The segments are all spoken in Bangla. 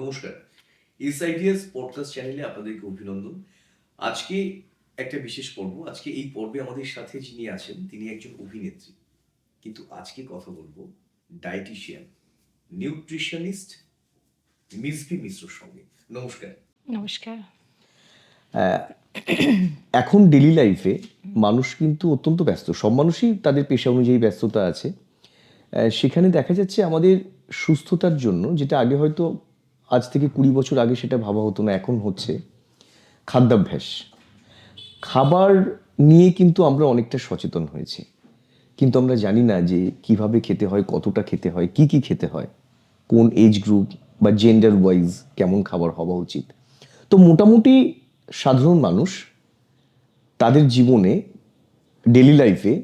নমস্কার, ইনসাইডিয়াস পডকাস্ট চ্যানেলে আপনাদেরকে অভিনন্দন। আজকে একটা বিশেষ পর্ব। আজকে এই পর্বে আমাদের সাথে যিনি আছেন তিনি একজন অভিনেত্রী, কিন্তু আজকে কথা বলবো ডায়েটিশিয়ান, নিউট্রিশনিস্ট মিসবি মিশ্রর সঙ্গে। নমস্কার। নমস্কার। এখন ডেলি লাইফে মানুষ কিন্তু অত্যন্ত ব্যস্ত, সব মানুষই তাদের পেশা অনুযায়ী ব্যস্ততা আছে। সেখানে দেখা যাচ্ছে আমাদের সুস্থতার জন্য, যেটা আগে হয়তো আজ থেকে 20 বছর আগে সেটা ভাবা হতো না, এখন হচ্ছে খাদ্যাভ্যাস। খাবার নিয়ে কিন্তু আমরা অনেকটা সচেতন হয়েছি, কিন্তু আমরা জানি না যে কিভাবে খেতে হয়, কতটা খেতে হয়, কি কি খেতে হয়, কোন এজ গ্রুপ বা জেন্ডার ওয়াইজ কেমন খাবার হওয়া উচিত। তো মোটামুটি সাধারণ মানুষ তাদের জীবনে ডেলি লাইফে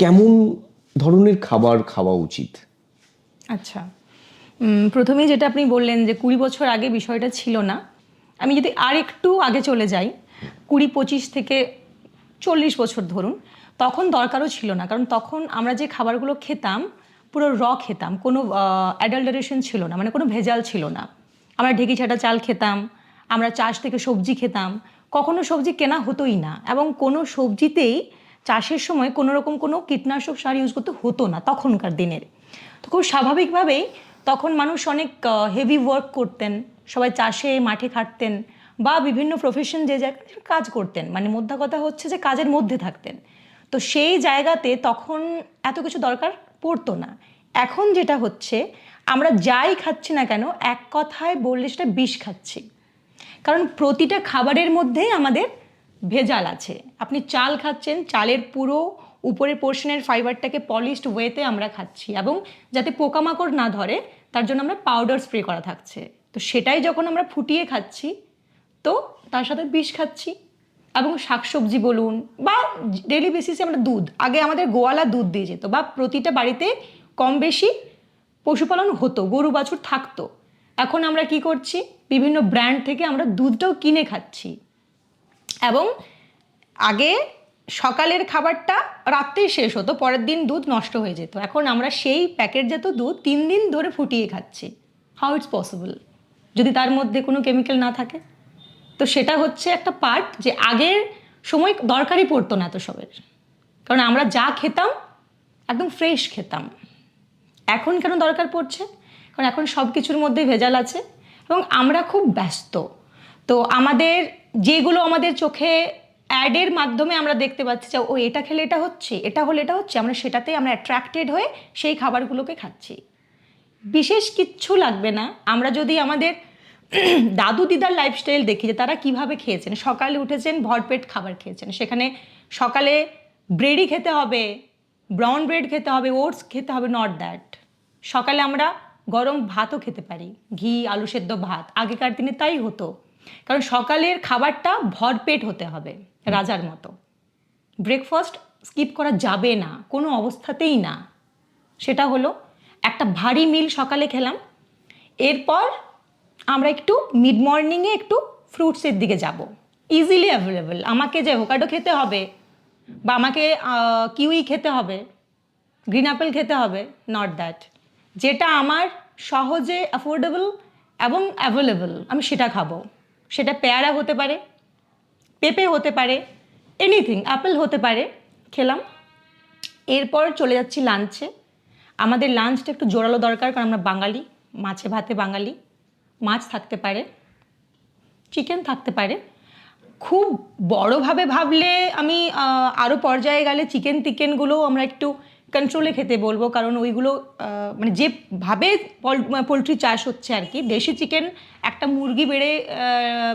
কেমন ধরনের খাবার খাওয়া উচিত? আচ্ছা, প্রথমেই যেটা আপনি বললেন যে 20 বছর আগে বিষয়টা ছিল না, আমি যদি আর একটু আগে চলে যাই, 20-25 থেকে 40 বছর ধরুন, তখন দরকারও ছিল না। কারণ তখন আমরা যে খাবারগুলো খেতাম পুরো খেতাম, কোনো অ্যাডাল্টারেশন ছিল না, মানে কোনো ভেজাল ছিল না। আমরা ঢেঁকি ছাটা চাল খেতাম, আমরা চাষ থেকে সবজি খেতাম, কখনো সবজি কেনা হতোই না, এবং কোনো সবজিতেই চাষের সময় কোনো রকম কোনো কীটনাশক সার ইউজ করতে হতো না তখনকার দিনের। তো খুব স্বাভাবিকভাবেই তখন মানুষ অনেক হেভি ওয়ার্ক করতেন, সবাই চাষে মাঠে খাটতেন বা বিভিন্ন প্রফেশন যে জায়গায় কাজ করতেন, মানে মোদ্দা কথা হচ্ছে যে কাজের মধ্যে থাকতেন। তো সেই জায়গাতে তখন এত কিছু দরকার পড়তো না। এখন যেটা হচ্ছে, আমরা যাই খাচ্ছি না কেন, এক কথায় বললে সেটা বিষ খাচ্ছি। কারণ প্রতিটা খাবারের মধ্যেই আমাদের ভেজাল আছে। আপনি চাল খাচ্ছেন, চালের পুরো উপরের পোর্শনের ফাইবারটাকে পলিশড ওয়েতে আমরা খাচ্ছি, এবং যাতে পোকামাকড় না ধরে তার জন্য আমরা পাউডার স্প্রে করা থাকছে। তো সেটাই যখন আমরা ফুটিয়ে খাচ্ছি, তো তার সাথে বিষ খাচ্ছি। এবং শাকসবজি বলুন বা ডেলি বেসিসে আমরা দুধ, আগে আমাদের গোয়ালা দুধ দিয়ে যেত, বা প্রতিটা বাড়িতে কম বেশি পশুপালন হতো, গরু বাছুর থাকতো। এখন আমরা কি করছি, বিভিন্ন ব্র্যান্ড থেকে আমরা দুধটাও কিনে খাচ্ছি। এবং আগে সকালের খাবারটা রাত্রেই শেষ হতো, পরের দিন দুধ নষ্ট হয়ে যেত। এখন আমরা সেই প্যাকেটজাত দুধ 3 দিন ধরে ফুটিয়ে খাচ্ছি। হাউ ইটস পসিবল, যদি তার মধ্যে কোনো কেমিক্যাল না থাকে? তো সেটা হচ্ছে একটা পার্ট, যে আগের সময় দরকারই পড়তো না এত সবের, কারণ আমরা যা খেতাম একদম ফ্রেশ খেতাম। এখন কেন দরকার পড়ছে? কারণ এখন সব কিছুর মধ্যে ভেজাল আছে এবং আমরা খুব ব্যস্ত। তো আমাদের যেগুলো আমাদের চোখে অ্যাডের মাধ্যমে আমরা দেখতে পাচ্ছি যে ও এটা খেলে এটা হচ্ছে, এটা হলে এটা হচ্ছে, আমরা সেটাতেই আমরা অ্যাট্রাক্টেড হয়ে সেই খাবারগুলোকে খাচ্ছি। বিশেষ কিচ্ছু লাগবে না। আমরা যদি আমাদের দাদু দিদার লাইফস্টাইল দেখি যে তারা কিভাবে খেয়েছেন, সকালে উঠেছেন ভরপেট খাবার খেয়েছেন, সেখানে সকালে ব্রেডই খেতে হবে, ব্রাউন ব্রেড খেতে হবে, ওটস খেতে হবে, নট দ্যাট। সকালে আমরা গরম ভাতও খেতে পারি, ঘি আলু সেদ্ধ ভাত, আগেকার দিনে তাই হতো। কারণ সকালের খাবারটা ভরপেট হতে হবে, রাজার মতো। ব্রেকফাস্ট স্কিপ করা যাবে না, কোনো অবস্থাতেই না। সেটা হলো একটা ভারী মিল সকালে খেলাম, এরপর আমরা একটু মিড মর্নিংয়ে একটু ফ্রুটসের দিকে যাব, ইজিলি অ্যাভেলেবেল। আমাকে যে অ্যাভোকাডো খেতে হবে বা আমাকে কিউই খেতে হবে, গ্রিন অ্যাপেল খেতে হবে, নট দ্যাট। যেটা আমার সহজে অ্যাফোর্ডেবল এবং অ্যাভেলেবল, আমি সেটা খাবো। সেটা পেয়ারা হতে পারে, পেঁপে হতে পারে, এনিথিং, অ্যাপেল হতে পারে, খেলাম। এরপর চলে যাচ্ছি লাঞ্চে। আমাদের লাঞ্চটা একটু জোরালো দরকার, কারণ আমরা বাঙালি, মাছে ভাতে বাঙালি। মাছ থাকতে পারে, চিকেন থাকতে পারে। খুব বড়োভাবে ভাবলে আমি আরও পর্যায়ে গেলে চিকেন টিকেনগুলোও আমরা একটু কন্ট্রোলে খেতে বলবো, কারণ ওইগুলো মানে যেভাবে পোলট্রি চাষ হচ্ছে আর কি, দেশি চিকেন একটা মুরগি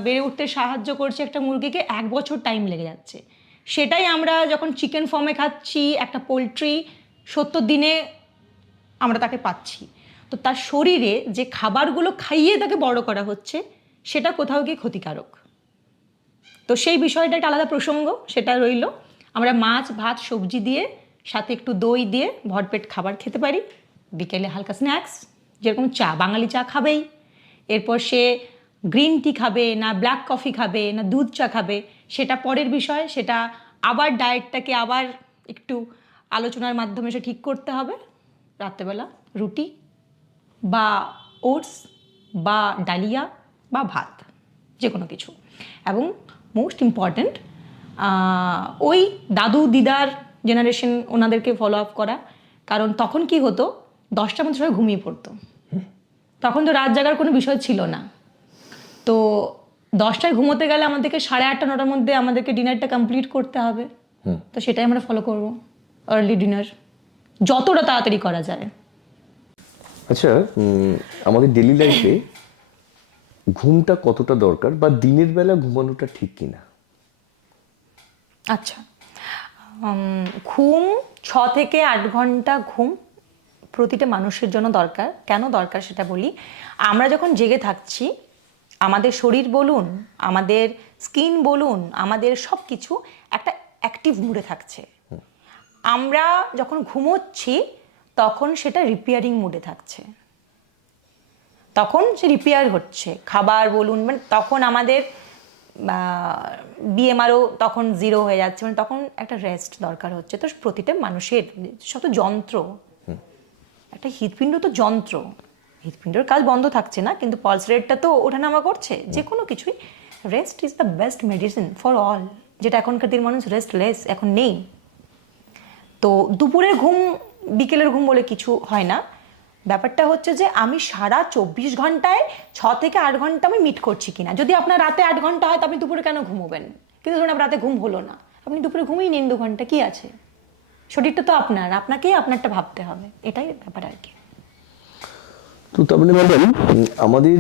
বেড়ে উঠতে সাহায্য করছে, একটা মুরগিকে 1 বছর টাইম লেগে যাচ্ছে। সেটাই আমরা যখন চিকেন ফার্মে খাচ্ছি, একটা পোলট্রি 70 দিনে আমরা তাকে পাচ্ছি। তো তার শরীরে যে খাবারগুলো খাইয়ে তাকে বড় করা হচ্ছে, সেটা কোথাও গিয়ে ক্ষতিকারক। তো সেই বিষয়টা একটা আলাদা প্রসঙ্গ, সেটা রইল। আমরা মাছ ভাত সবজি দিয়ে সাথে একটু দই দিয়ে ভরপেট খাবার খেতে পারি। বিকেলে হালকা স্ন্যাক্স, যেরকম চা, বাঙালি চা খাবেই। এরপর সে গ্রিন টি খাবে না ব্ল্যাক কফি খাবে না দুধ চা খাবে, সেটা পরের বিষয়। সেটা আবার ডায়েটটাকে আবার একটু আলোচনার মাধ্যমে সে ঠিক করতে হবে। রাত্রেবেলা রুটি বা ওটস বা ডালিয়া বা ভাত, যে কোনো কিছু। এবং মোস্ট ইম্পর্ট্যান্ট ওই দাদু দিদার জেনারেশন ওনাদেরকে ফলো আপ করা, কারণ তখন কি হতো 10টার মধ্যে সবাই ঘুমিয়ে পড়তো, তখন তো রাত জাগার কোনো বিষয় ছিল না। তো 10টায় ঘুমোতে গেলে আমাদেরকে 8:30 9টার মধ্যে আমাদেরকে ডিনারটা কমপ্লিট করতে হবে। তো সেটাই আমরা ফলো করব, আর্লি ডিনার যতটা তাড়াতাড়ি করা যায়। আচ্ছা, আমাদের ডেলি লাইফে ঘুমটা কতটা দরকার, বা দিনের বেলা ঘুমানোটা ঠিক কিনা? আচ্ছা, ঘুম 6 থেকে 8 ঘন্টা ঘুম প্রতিটা মানুষের জন্য দরকার। কেন দরকার সেটা বলি। আমরা যখন জেগে থাকছি, আমাদের শরীর বলুন, আমাদের স্কিন বলুন, আমাদের সব কিছু একটা অ্যাক্টিভ মুডে থাকছে। আমরা যখন ঘুমোচ্ছি তখন সেটা রিপেয়ারিং মুডে থাকছে, তখন সে রিপেয়ার হচ্ছে। খাবার বলুন, মানে তখন আমাদের বিএমআরও তখন 0 হয়ে যাচ্ছে, মানে তখন একটা রেস্ট দরকার হচ্ছে। তো প্রতিটা মানুষের শত যন্ত্র, একটা হৃৎপিণ্ড তো যন্ত্র, হৃৎপিণ্ডের কাজ বন্ধ থাকছে না, কিন্তু পালস রেটটা তো ওঠানামা করছে। যে কোনো কিছুই rest is the best medicine for all, যেটা এখনকার দিন মানুষ রেস্টলেস এখন নেই। তো দুপুরের ঘুম বিকেলের ঘুম বলে কিছু হয় না। ব্যাপারটা হচ্ছে যে আমি সারা 24 ঘন্টায় 6 থেকে 8 ঘন্টা আমি মিট করছি কিনা। যদি আপনার রাতে 8 ঘন্টা হয় তো আপনি দুপুরে কেন ঘুমোবেন? কিন্তু ধরুন আপনার রাতে ঘুম হলো না, আপনি দুপুরে ঘুমিয়ে নিন 2 ঘন্টা, কি আছে? শরীরটা তো আপনার, আপনাকেই আপনারটা ভাবতে হবে, এটাই ব্যাপার আর কি। তো তার মানে ম্যাডাম, আমাদের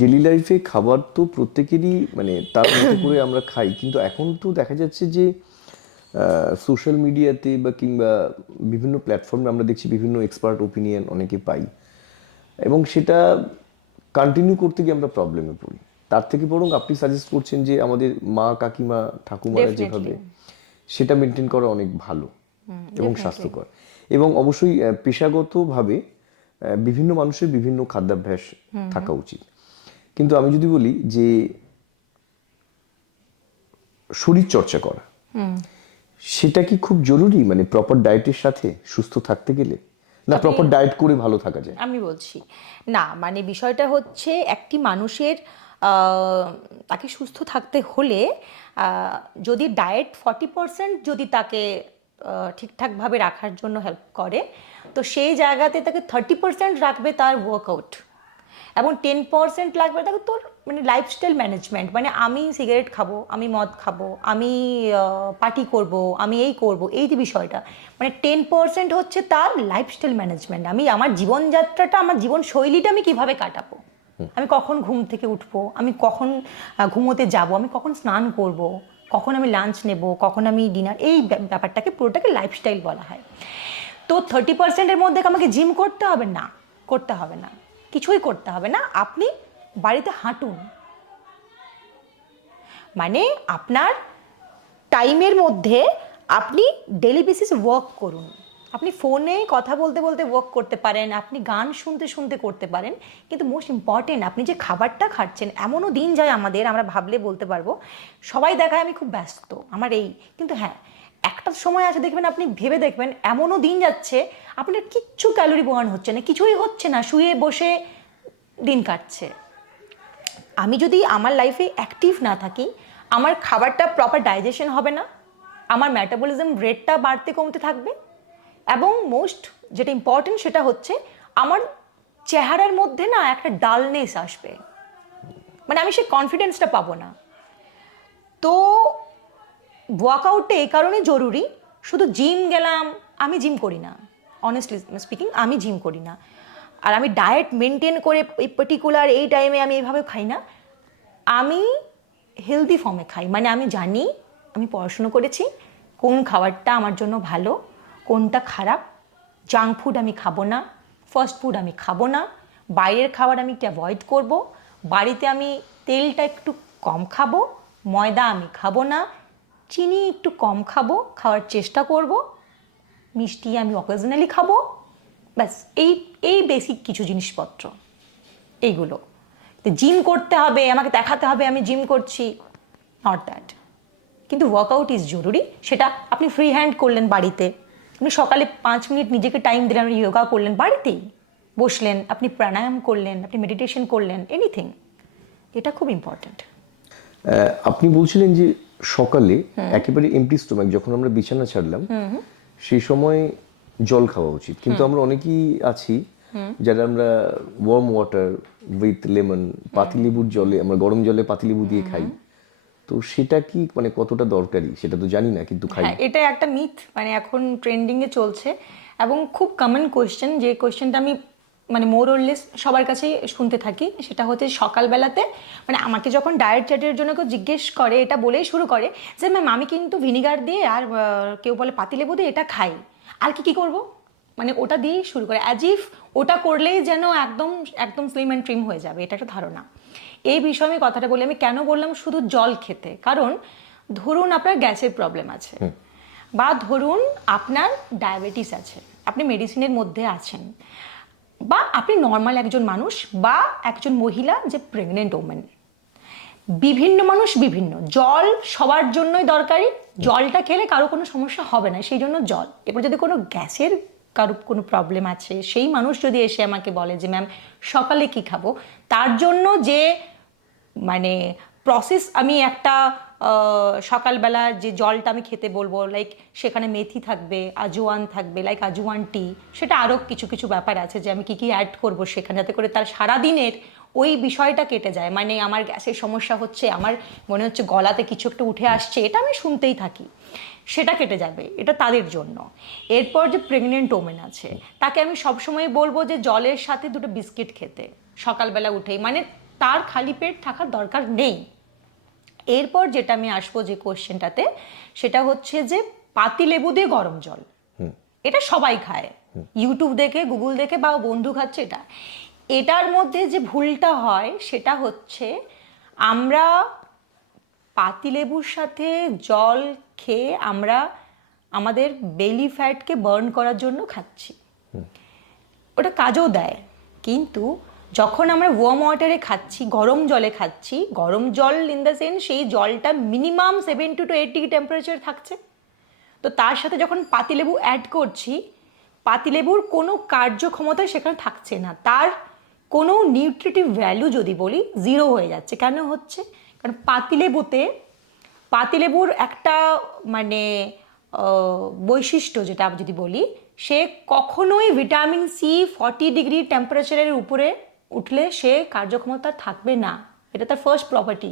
ডেলি লাইফে খাবার তো প্রত্যেকেরই মানে তার মতো করে আমরা খাই, কিন্তু এখন তো দেখা যাচ্ছে যে সোশ্যাল মিডিয়াতে বা কিংবা বিভিন্ন প্ল্যাটফর্মে আমরা দেখছি বিভিন্ন এক্সপার্ট ওপিনিয়ন অনেকে পাই, এবং সেটা কন্টিনিউ করতে গিয়ে আমরা প্রবলেমে পড়ি। তার থেকে বরং আপনি সাজেস্ট করছেন যে আমাদের মা কাকিমা ঠাকুমারা যেভাবে, সেটা মেনটেন করা অনেক ভালো এবং স্বাস্থ্যকর। এবং অবশ্যই পেশাগতভাবে বিভিন্ন মানুষের বিভিন্ন খাদ্যাভ্যাস থাকা উচিত। কিন্তু আমি যদি বলি যে শরীর চর্চা করা, সেটা কি খুব জরুরি, মানে প্রপার ডায়েটের সাথে সুস্থ থাকতে গেলে, না প্রপার ডায়েট করে ভালো থাকা যায়? আমি বলছি না, মানে বিষয়টা হচ্ছে একটি মানুষের তাকে সুস্থ থাকতে হলে যদি ডায়েট 40% যদি তাকে ঠিকঠাকভাবে রাখার জন্য হেল্প করে, তো সেই জায়গাতে তাকে 30% রাখবে তার ওয়ার্কআউট, এবং 10% লাগবে তাকে তোর মানে লাইফস্টাইল ম্যানেজমেন্ট। মানে আমি সিগারেট খাবো, আমি মদ খাবো, আমি পার্টি করব, আমি এই করব, এই যে বিষয়টা, মানে 10% হচ্ছে তার লাইফস্টাইল ম্যানেজমেন্ট। আমি আমার জীবনযাত্রাটা, আমার জীবনশৈলীটা আমি কিভাবে কাটাবো, আমি কখন ঘুম থেকে উঠবো, আমি কখন ঘুমোতে যাব, আমি কখন স্নান করব, কখন আমি লাঞ্চ নেব, কখন আমি ডিনার, এই ব্যাপারটাকে পুরোটাকে লাইফস্টাইল বলা হয়। তো 30%-এর মধ্যে আমাকে জিম করতে হবে না, করতে হবে না, কিছুই করতে হবে না। আপনি বাড়িতে হাঁটুন, মানে আপনার টাইমের মধ্যে আপনি ডেলি বেসিস ওয়ার্ক করুন। আপনি ফোনে কথা বলতে বলতে ওয়ার্ক করতে পারেন, আপনি গান শুনতে শুনতে করতে পারেন, কিন্তু মোস্ট ইম্পর্টেন্ট আপনি যে খাবারটা খাচ্ছেন। এমনও দিন যায় আমাদের, আমরা ভাবলে বলতে পারবো, সবাই দেখায় আমি খুব ব্যস্ত, আমার এই, কিন্তু হ্যাঁ একটা সময় আছে দেখবেন, আপনি ভেবে দেখবেন এমনও দিন যাচ্ছে আপনার কিচ্ছু ক্যালোরি বার্ন হচ্ছে না, কিছুই হচ্ছে না, শুয়ে বসে দিন কাটছে। আমি যদি আমার লাইফে অ্যাক্টিভ না থাকি, আমার খাবারটা প্রপার ডাইজেশন হবে না, আমার মেটাবলিজম রেটটা বাড়তে কমতে থাকবে, এবং মোস্ট যেটা ইম্পর্টেন্ট সেটা হচ্ছে আমার চেহারার মধ্যে না একটা ডালনেস আসবে, মানে আমি সেই কনফিডেন্সটা পাবো না। তো ওয়ার্কআউটটা এই কারণে জরুরি। শুধু জিম গেলাম, আমি জিম করি না, অনেস্টলি স্পিকিং আমি জিম করি না, আর আমি ডায়েট মেনটেন করে এই পার্টিকুলার এই টাইমে আমি এইভাবে খাই না, আমি হেলদি ফর্মে খাই। মানে আমি জানি, আমি পড়াশুনো করেছি কোন খাবারটা আমার জন্য ভালো, কোনটা খারাপ। জাঙ্ক ফুড আমি খাবো না, ফাস্ট ফুড আমি খাবো না, বাইরের খাবার আমি একটু অ্যাভয়েড করবো, বাড়িতে আমি তেলটা একটু কম খাবো, ময়দা আমি খাবো না, চিনি একটু কম খাবো, খাওয়ার চেষ্টা করব, মিষ্টি আমি অকেশনালি খাবো, ব্যাস। এই বেসিক কিছু জিনিসপত্র এইগুলো। তো জিম করতে হবে, আমাকে দেখাতে হবে আমি জিম করছি, নট দ্যাট। কিন্তু ওয়ার্কআউট ইজ জরুরি। সেটা আপনি ফ্রি হ্যান্ড করলেন বাড়িতে, আপনি সকালে 5 মিনিট নিজেকে টাইম দিলেন, ইয়োগা করলেন বাড়িতেই, বসলেন, আপনি প্রাণায়াম করলেন, আপনি মেডিটেশন করলেন, এনিথিং, এটা খুব ইম্পর্ট্যান্ট। আপনি বলছিলেন যে সকালে একেবারে এমটি স্টোমাক যখন আমরা বিছানা ছাড়লাম সেই সময় জল খাওয়া উচিত, কিন্তু আমরা অনেকেই আছি যারা আমরা ওয়ার্ম ওয়াটার উইথ লেমন, পাতিলেবুর জলে, আমরা গরম জলে পাতিলেবু দিয়ে খাই, তো সেটা কি মানে কতটা দরকারি সেটা তো জানি না, কিন্তু খাই। হ্যাঁ, এটা একটা মিথ, মানে এখন ট্রেন্ডিংয়ে চলছে এবং খুব কমন কোয়েশ্চেন, যে কোয়েশ্চেনটা আমি মানে মোর ওর লেস সবার কাছেই শুনতে থাকি, সেটা হচ্ছে সকালবেলাতে, মানে আমাকে যখন ডায়েট চার্টের জন্য কেউ জিজ্ঞেস করে, এটা বলেই শুরু করে যে ম্যাম আমি কিন্তু ভিনিগার দিয়ে আর কেউ বলে পাতিলেবু দিয়ে এটা খাই, আর কি করব, মানে ওটা দিয়েই শুরু করে, অ্যাজ ইফ ওটা করলেই যেন একদম একদম স্লিম অ্যান্ড ট্রিম হয়ে যাবে, এটা একটা ধারণা। এই বিষয়ে আমি কথাটা বলি, আমি কেন বললাম শুধু জল খেতে, কারণ ধরুন আপনার গ্যাসের প্রবলেম আছে, বা ধরুন আপনার ডায়াবেটিস আছে, আপনি মেডিসিনের মধ্যে আছেন, বা আপনি নর্মাল একজন মানুষ, বা একজন মহিলা যে প্রেগনেন্ট ওমেন, বিভিন্ন মানুষ বিভিন্ন, জল সবার জন্যই দরকারি, জলটা খেলে কারো কোনো সমস্যা হবে না, সেই জন্য জল। এবার যদি কোনো গ্যাসের কারো কোনো প্রবলেম আছে, সেই মানুষ যদি এসে আমাকে বলে যে ম্যাম সকালে কি খাবো, তার জন্য যে মানে প্রসেস, আমি একটা সকালবেলা যে জলটা আমি খেতে বলবো, লাইক সেখানে মেথি থাকবে, আজওয়ান থাকবে, লাইক আজওয়ান টি, সেটা আরও কিছু কিছু ব্যাপার আছে যে আমি কি অ্যাড করবো সেখানে, যাতে করে তার সারাদিনের ওই বিষয়টা কেটে যায়, মানে আমার গ্যাসের সমস্যা হচ্ছে, আমার মনে হচ্ছে গলাতে কিছু একটা উঠে আসছে, এটা আমি শুনতেই থাকি, সেটা কেটে যাবে, এটা তাদের জন্য। এরপর যে প্রেগনেন্ট ওমেন আছে, তাকে আমি সবসময় বলবো যে জলের সাথে দুটো বিস্কিট খেতে সকালবেলা উঠেই, মানে তার খালি পেট থাকার দরকার নেই। এরপর যেটা আমি আসবো যে কোশ্চেনটাতে, সেটা হচ্ছে যে পাতিলেবু দিয়ে গরম জল, এটা সবাই খায়, ইউটিউব দেখে, গুগল দেখে, বা বন্ধু খাচ্ছে, এটার মধ্যে যে ভুলটা হয় সেটা হচ্ছে আমরা পাতিলেবুর সাথে জল খেয়ে আমরা আমাদের বেলি ফ্যাটকে বার্ন করার জন্য খাচ্ছি, ওটা কাজও দেয়, কিন্তু যখন আমরা ওয়ার্ম ওয়াটারে খাচ্ছি, গরম জলে খাচ্ছি, গরম জল ইন দ্য সেন্স সেই জলটা মিনিমাম 70 to 80 টেম্পারেচার থাকছে, তো তার সাথে যখন পাতিলেবু অ্যাড করছি, পাতিলেবুর কোনো কার্যক্ষমতা সেখানে থাকছে না, তার কোনো নিউট্রিটিভ ভ্যালু যদি বলি জিরো হয়ে যাচ্ছে। কেন হচ্ছে? কারণ পাতিলেবুর একটা মানে বৈশিষ্ট্য যেটা যদি বলি, সে কখনোই ভিটামিন সি 40 ডিগ্রি টেম্পারেচারের উপরে উঠলে সে কার্যক্ষমতা থাকবে না, এটা তার ফার্স্ট প্রপার্টি,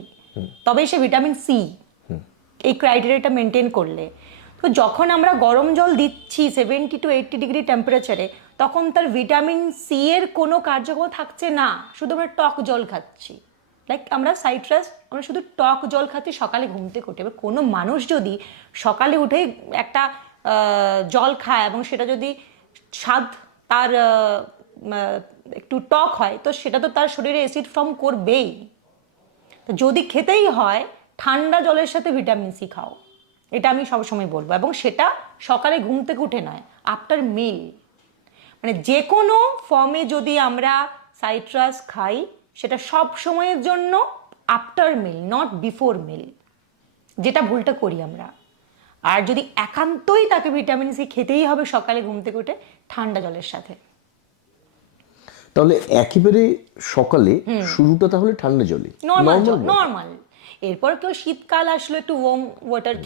তবেই সে ভিটামিন সি, এই ক্রাইটেরিয়াটা মেনটেন করলে। তো যখন আমরা গরম জল দিচ্ছি 70 to 80 ডিগ্রি টেম্পারেচারে, তখন তার ভিটামিন সি এর কোনো কার্যক্ষমতা থাকছে না, শুধু আমরা টক জল খাচ্ছি, লাইক আমরা সাইট্রাস, আমরা শুধু টক জল খাচ্ছি সকালে ঘুম থেকে উঠে। এবার কোনো মানুষ যদি সকালে উঠে একটা জল খায় এবং সেটা যদি স্বাদ তার একটু টক হয়, তো সেটা তো তার শরীরে অ্যাসিড ফর্ম করবেই। তো যদি খেতেই হয়, ঠান্ডা জলের সাথে ভিটামিন সি খাও, এটা আমি সবসময় বলবো, এবং সেটা সকালে ঘুম থেকে উঠে নয়, আফটার মিল, মানে যে কোনো ফর্মে যদি আমরা সাইট্রাস খাই, সেটা সব সময়ের জন্য আফটার মিল, নট বিফোর মিল, যেটা ভুলটা করি আমরা। আর যদি একান্তই তাকে ভিটামিন সি খেতেই হবে সকালে ঘুম থেকে উঠে, ঠান্ডা জলের সাথে। তাহলে একেবারে সকালে শুরুটা তাহলে ঠান্ডা জলে, নর্মাল। এরপর কেউ শীতকাল আসলো একটু ওয়ার্ম ওয়াটার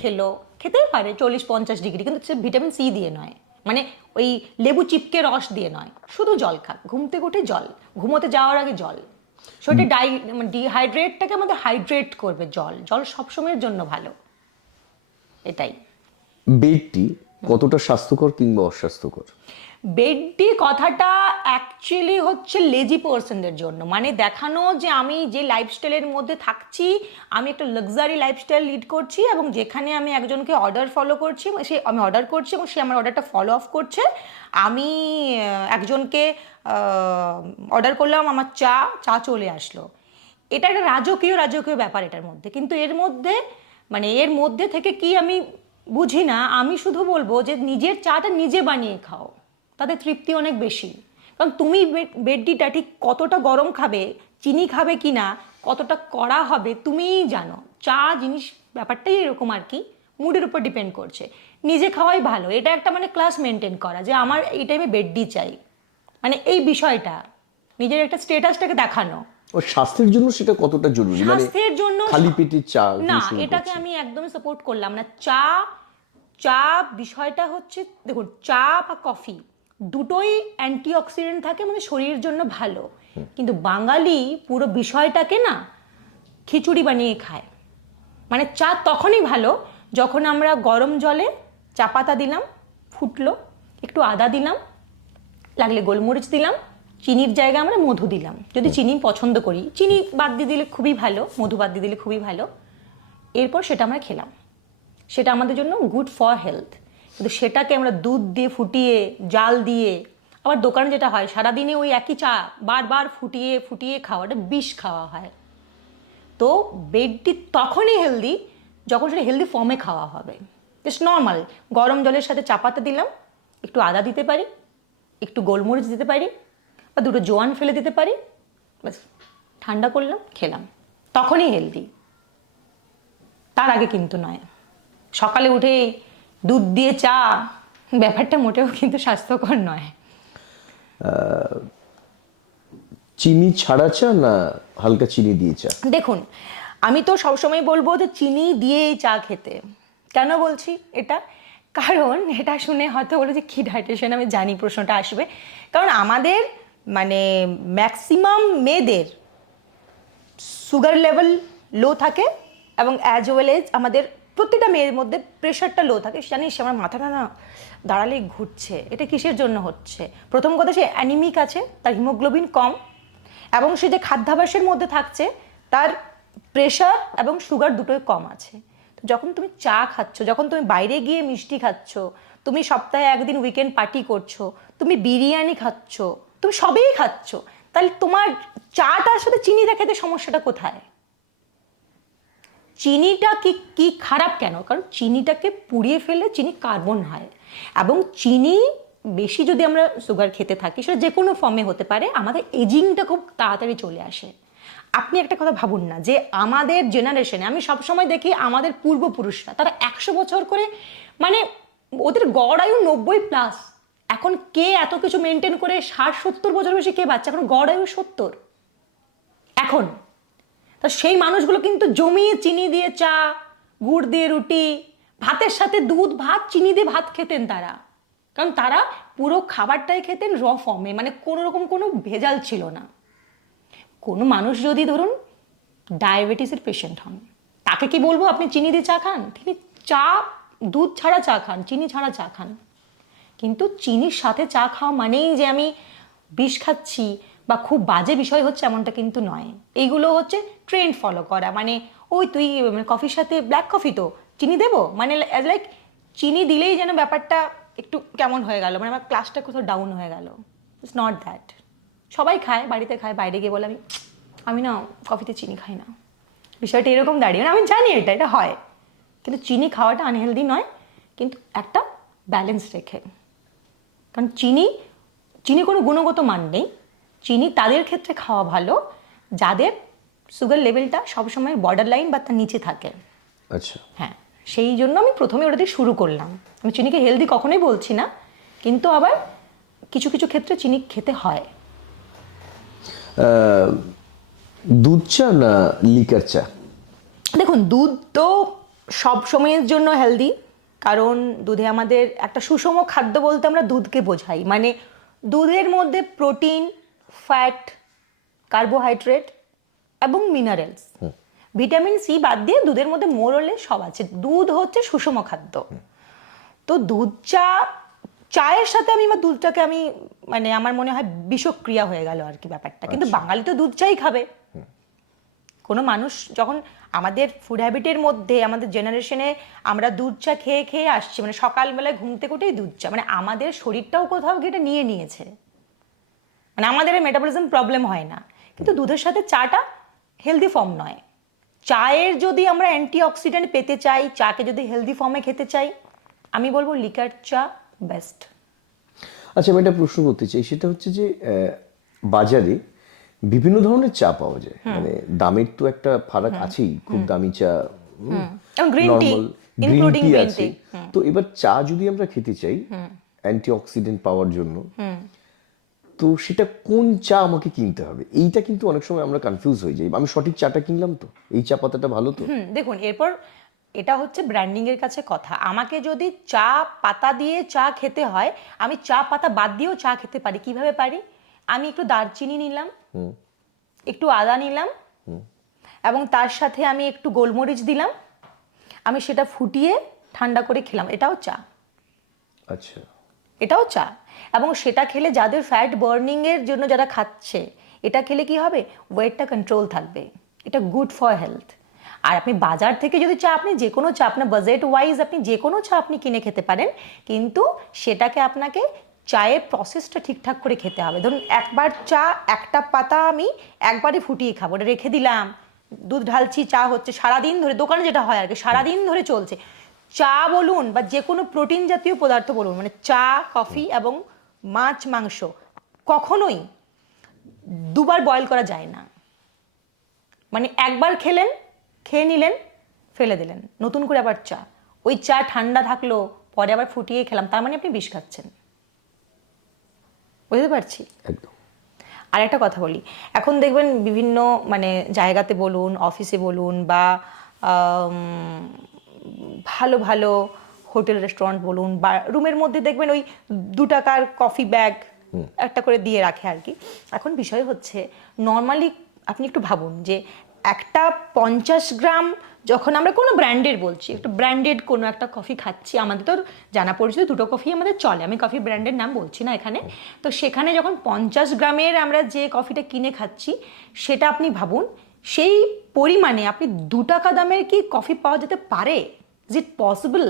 খেতেই পারে 40-50 ডিগ্রি, কিন্তু সে ভিটামিন সি দিয়ে নয়, মানে ওই লেবু চিপকে রস দিয়ে নয়, শুধু জল খাক, ঘুম থেকে উঠে জল, ঘুমোতে যাওয়ার আগে জল, সেটা ডিহাইড্রেটটাকে আমাদের হাইড্রেট করবে, জল সবসময়ের জন্য ভালো, এটাই। বেড টি কতটা স্বাস্থ্যকর কিংবা অস্বাস্থ্যকর? বেড টি কথাটা অ্যাকচুয়ালি হচ্ছে লেজি পার্সনদের জন্য, মানে দেখানো যে আমি যে লাইফস্টাইলের মধ্যে থাকছি, আমি একটা লাক্সারি লাইফস্টাইল লিড করছি, এবং যেখানে আমি একজনকে অর্ডার ফলো করছি, আমি অর্ডার করছি এবং সে আমার অর্ডারটা ফলো অফ করছে, আমি একজনকে অর্ডার করলাম, আমার চা চলে আসলো, এটা একটা রাজকীয় ব্যাপার এটার মধ্যে, কিন্তু এর মধ্যে থেকে কি আমি বুঝি না। আমি শুধু বলবো যে নিজের চাটা নিজে বানিয়ে খাও, তাদের তৃপ্তি অনেক বেশি, কারণ তুমি বেডটিটা ঠিক কতটা গরম খাবে, চিনি খাবে কি না, কতটা কড়া হবে তুমিই জানো। চা জিনিস ব্যাপারটাই এরকম আর কি, মুডের উপর ডিপেন্ড করছে, নিজে খাওয়াই ভালো। এটা একটা মানে ক্লাস মেনটেন করা যে আমার এই টাইমে বেডটি চাই, মানে এই বিষয়টা নিজের একটা স্টেটাসটাকে দেখানো। ও স্বাস্থ্যের জন্য সেটা কতটা জরুরি, মানে স্বাস্থ্যের জন্য খালি পেটে চা না, দিয়ে শুরু এটাকে করছি। আমি একদমই সাপোর্ট করলাম না। চা চা বিষয়টা হচ্ছে, দেখুন, চা বা কফি দুটোই অ্যান্টিঅক্সিডেন্ট থাকে, মানে শরীরের জন্য ভালো। কিন্তু বাঙালি পুরো বিষয়টাকে না খিচুড়ি বানিয়ে খায়। মানে চা তখনই ভালো যখন আমরা গরম জলে চা পাতা দিলাম, ফুটলো, একটু আদা দিলাম, লাগলে গোলমরিচ দিলাম, চিনির জায়গায় আমরা মধু দিলাম, যদি চিনি পছন্দ করি। চিনি বাদ দিয়ে দিলে খুবই ভালো, মধু বাদ দিয়ে দিলে খুবই ভালো। এরপর সেটা আমরা খেলাম, সেটা আমাদের জন্য গুড ফর হেলথ। কিন্তু সেটাকে আমরা দুধ দিয়ে ফুটিয়ে, জাল দিয়ে, আবার দোকানে যেটা হয় সারাদিনে ওই একই চা বারবার ফুটিয়ে ফুটিয়ে খাওয়াটা বিষ খাওয়া হয়। তো বেডটি তখনই হেলদি যখন সেটা হেলদি ফর্মে খাওয়া হবে। জাস্ট নর্মাল গরম জলের সাথে চা পাতা দিলাম, একটু আদা দিতে পারি, একটু গোলমরিচ দিতে পারি, বা দুটো জোয়ান ফেলে দিতে পারি, ব্যাস ঠান্ডা করলাম, খেলাম, তখনই হেলদি। তার আগে কিন্তু নয়। সকালে উঠেই দুধ দিয়ে চা, ব্যাপারটা মোটেও কিন্তু স্বাস্থ্যকর নয়। চিনি ছাড়া চা না হালকা চিনি দিয়ে চা? দেখুন, আমি তো সবসময় বলবো যে চিনি দিয়েই চা খেতে। কেন বলছি এটা? কারণ এটা শুনে হয়তো বলে যে কি ডাইটেশন, আমি জানি প্রশ্নটা আসবে। কারণ আমাদের মানে ম্যাক্সিমাম মেয়েদের সুগার লেভেল লো থাকে, এবং অ্যাজ ওয়েল এজ আমাদের প্রতিটা মেয়ের মধ্যে প্রেশারটা লো থাকে। জানিস আমার মাথাটা না দাঁড়ালেই ঘুরছে, এটা কিসের জন্য হচ্ছে? প্রথম কথা, সে অ্যানিমিক আছে, তার হিমোগ্লোবিন কম, এবং সে যে খাদ্যাভ্যাসের মধ্যে থাকছে তার প্রেশার এবং সুগার দুটোই কম আছে। তো যখন তুমি চা খাচ্ছ, যখন তুমি বাইরে গিয়ে মিষ্টি খাচ্ছ, তুমি সপ্তাহে একদিন উইকেন্ড পার্টি করছো, তুমি বিরিয়ানি খাচ্ছ, তুমি সবই খাচ্ছ, তাহলে তোমার চাটার সাথে চিনিটা খেতে সমস্যাটা কোথায়? চিনিটা কি কি খারাপ কেন? কারণ চিনিটাকে পুড়িয়ে ফেলে চিনি কার্বন হয়, এবং চিনি বেশি যদি আমরা সুগার খেতে থাকি, সেটা যে কোনো ফর্মে হতে পারে, আমাদের এজিংটা খুব তাড়াতাড়ি চলে আসে। আপনি একটা কথা ভাবুন না, যে আমাদের জেনারেশনে, আমি সবসময় দেখি আমাদের পূর্বপুরুষরা তারা 100 বছর করে, মানে ওদের গড় আয়ু 90+। এখন কে এত কিছু মেনটেন করে 60-70 বছর বয়সে কে বাচ্চা? এখন গড় আয়ু 70 এখন। তা সেই মানুষগুলো কিন্তু জমিয়ে চিনি দিয়ে চা, গুড় দিয়ে রুটি, ভাতের সাথে দুধ ভাত, চিনি দিয়ে ভাত খেতেন তারা। কারণ তারা পুরো খাবারটাই খেতেন র ফর্মে, মানে কোনো রকম কোনো ভেজাল ছিল না। কোনো মানুষ যদি ধরুন ডায়াবেটিসের পেশেন্ট হন, তাকে কি বলবো আপনি চিনি দিয়ে চা খান? তিনি চা, দুধ ছাড়া চা খান, চিনি ছাড়া চা খান। কিন্তু চিনির সাথে চা খাওয়া মানেই যে আমি বিষ খাচ্ছি বা খুব বাজে বিষয় হচ্ছে, এমনটা কিন্তু নয়। এইগুলো হচ্ছে ট্রেন্ড ফলো করা, মানে ওই তুই কফির সাথে ব্ল্যাক কফি তো চিনি দেবো, মানে লাইক চিনি দিলেই যেন ব্যাপারটা একটু কেমন হয়ে গেল, মানে আমার ক্লাসটা কোথাও ডাউন হয়ে গেল। It's not that. সবাই খায়, বাড়িতে খায়, বাইরে গিয়ে বলে আমি না কফিতে চিনি খাই না। বিষয়টা এরকম দাঁড়িয়ে, মানে আমি জানি এটা হয়, কিন্তু চিনি খাওয়াটা আনহেলদি নয়, কিন্তু একটা ব্যালেন্স রেখে। কারণ চিনি চিনি কোনো গুণগত মান নেই। চিনি তাদের ক্ষেত্রে খাওয়া ভালো যাদের সুগার লেভেলটা সবসময় বর্ডার লাইন বা তার নিচে থাকে। আচ্ছা। হ্যাঁ, সেই জন্য আমি প্রথমে ওটা দিয়ে শুরু করলাম। আমি চিনিকে হেলদি কখনোই বলছি না, কিন্তু আবার কিছু কিছু ক্ষেত্রে চিনি খেতে হয়। দুধ চা না লিকার চা? দেখুন, দুধ তো সব সময়ের জন্য হেলদি, কারণ দুধে আমাদের একটা সুষম খাদ্য বলতে আমরা দুধকে বোঝাই, মানে দুধের মধ্যে প্রোটিন, ফ্যাট, কার্বোহাইড্রেট এবং মিনারেলস, ভিটামিন সি বাদ দিয়ে দুধের মধ্যে মোরলে সব আছে। দুধ হচ্ছে সুষম খাদ্য। তো দুধ চা, চায়ের সাথে আমি বা দুধটাকে আমি, মানে আমার মনে হয় বিষক্রিয়া হয়ে গেল আর কি ব্যাপারটা। কিন্তু বাঙালি তো দুধ চাই খাবে। কোনো মানুষ যখন আমাদের ফুড হ্যাবিটের মধ্যে, আমাদের জেনারেশনে আমরা দুধ চা খেয়ে খেয়ে আসছি, মানে সকালবেলায় ঘুম থেকে উঠেই দুধ চা, মানে আমাদের শরীরটাও কোথাও গিয়ে এটা নিয়ে নিয়েছে, মানে আমাদের মেটাবলিজম প্রবলেম হয় না। কিন্তু দুধের সাথে চাটা হেলদি ফর্ম নয়। চায়ের যদি আমরা অ্যান্টিঅক্সিডেন্ট পেতে চাই, চাকে যদি হেলদি ফর্মে খেতে চাই, আমি বলবো লিকার চা বেস্ট। আচ্ছা, আমি একটা প্রশ্ন করতে চাই, সেটা হচ্ছে যে বাজারে বিভিন্ন ধরনের চা পাওয়া যায়, মানে দামের তো একটা ফারাক আছেই, খুব দামি চা, এবং green tea, normal green including tea green আছে। টি। তো এবার চা যদি আমরা খেতে চাই অ্যান্টিঅক্সিডেন্ট পাওয়ার জন্য, তো তো সেটা কোন চা আমাকে কিনতে হবে, এইটা কিন্তু অনেক সময় আমরা কনফিউজ হয়ে যাই। আমি সঠিক চাটা কিনলাম তো, এই চা পাতাটা ভালো তো? দেখুন এরপর এটা হচ্ছে ব্র্যান্ডিং এর কাছে কথা। আমাকে যদি চা পাতা দিয়ে চা খেতে হয়, আমি চা পাতা বাদ দিয়েও চা খেতে পারি। কিভাবে পারি? আমি একটু দারচিনি নিলাম, একটু আদা নিলাম, এবং তার সাথে আমি একটু গোলমরিচ দিলাম, আমি সেটা ফুটিয়ে ঠান্ডা করে খেলাম, এটাও চা। আচ্ছা, এটাও চা। এবং সেটা খেলে যাদের ফ্যাট বার্নিং এর জন্য যারা খাচ্ছে, এটা খেলে কি হবে? ওয়েটটা কন্ট্রোল থাকবে, এটা গুড ফর হেলথ। আর আপনি বাজার থেকে যদি চা, আপনি যে কোনো চা, আপনার বাজেট ওয়াইজ আপনি যে কোনো চা আপনি কিনে খেতে পারেন, কিন্তু সেটাকে আপনাকে চায়ের প্রসেসটা ঠিকঠাক করে খেতে হবে। ধরুন একবার চা, একটা পাতা আমি একবারে ফুটিয়ে খাবো, ওটা রেখে দিলাম, দুধ ঢালছি, চা হচ্ছে সারাদিন ধরে, দোকানে যেটা হয় আর কি, সারাদিন ধরে চলছে। চা বলুন বা যে কোনো প্রোটিন জাতীয় পদার্থ বলুন, মানে চা, কফি এবং মাছ, মাংস কখনোই দুবার বয়েল করা যায় না। মানে একবার খেলেন, খেয়ে নিলেন, ফেলে দিলেন, নতুন করে আবার চা। ওই চা ঠান্ডা থাকলো, পরে আবার ফুটিয়ে খেলাম, তার মানে আপনি বিষ খাচ্ছেন। বুঝতে পারছি। একদম। আর একটা কথা বলি, এখন দেখবেন বিভিন্ন মানে জায়গাতে বলুন, অফিসে বলুন, বা ভালো ভালো হোটেল রেস্টুরেন্ট বলুন, বা রুমের মধ্যে দেখবেন ওই 2 টাকার কফি ব্যাগ একটা করে দিয়ে রাখে আর কি। এখন বিষয় হচ্ছে, নর্মালি আপনি একটু ভাবুন যে একটা 50 গ্রাম, যখন আমরা কোনো ব্র্যান্ডের বলছি, একটু ব্র্যান্ডেড কোনো একটা কফি খাচ্ছি, আমাদের তো জানা পরিচিত দুটো কফি আমাদের চলে, আমি কফি ব্র্যান্ডের নাম বলছি না এখানে। তো সেখানে যখন 50 গ্রামের আমরা যে কফিটা কিনে খাচ্ছি, সেটা আপনি ভাবুন, সেই পরিমাণে আপনি 2 টাকা দামের কি কফি পাওয়া যেতে পারে? Is it possible?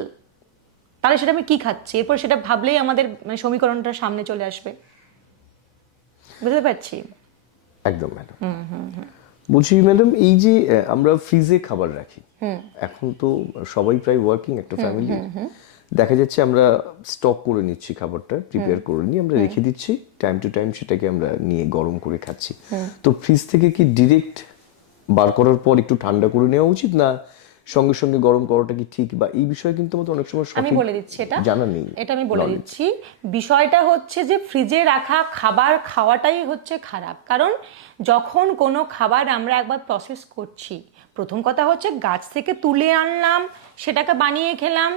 তাহলে সেটা আমি কি খাচ্ছি? এরপর সেটা ভাবলেই আমাদের মানে সমীকরণটা সামনে চলে আসবে। বুঝতে পারছি। একদম ম্যাডাম। বলছি ম্যাডাম, এই যে আমরা ফ্রিজে খাবার রাখি, এখন তো সবাই প্রায় ওয়ার্কিং একটা ফ্যামিলি, দেখা যাচ্ছে আমরা স্টক করে নিচ্ছি খাবারটা, প্রিপেয়ার করে নিয়ে আমরা রেখে দিচ্ছি, টাইম টু টাইম সেটাকে আমরা নিয়ে গরম করে খাচ্ছি। তো ফ্রিজ থেকে কি ডিরেক্ট বার করার পর একটু ঠান্ডা করে নেওয়া উচিত, না সঙ্গে সঙ্গে গরম করাটা কি ঠিক? বা এই বিষয়ে কিন্তু আমাদের অনেক সময় আমি বলে দিচ্ছি, জানা নেই। এটা আমি বলে দিচ্ছি। বিষয়টা হচ্ছে যে ফ্রিজে রাখা খাবার খাওয়াটাই হচ্ছে খারাপ। কারণ যখন কোনো খাবার আমরা একবার প্রসেস করছি, প্রথম কথা হচ্ছে গাছ থেকে তুলে আনলাম, সেটাকে বানিয়ে খেলাম,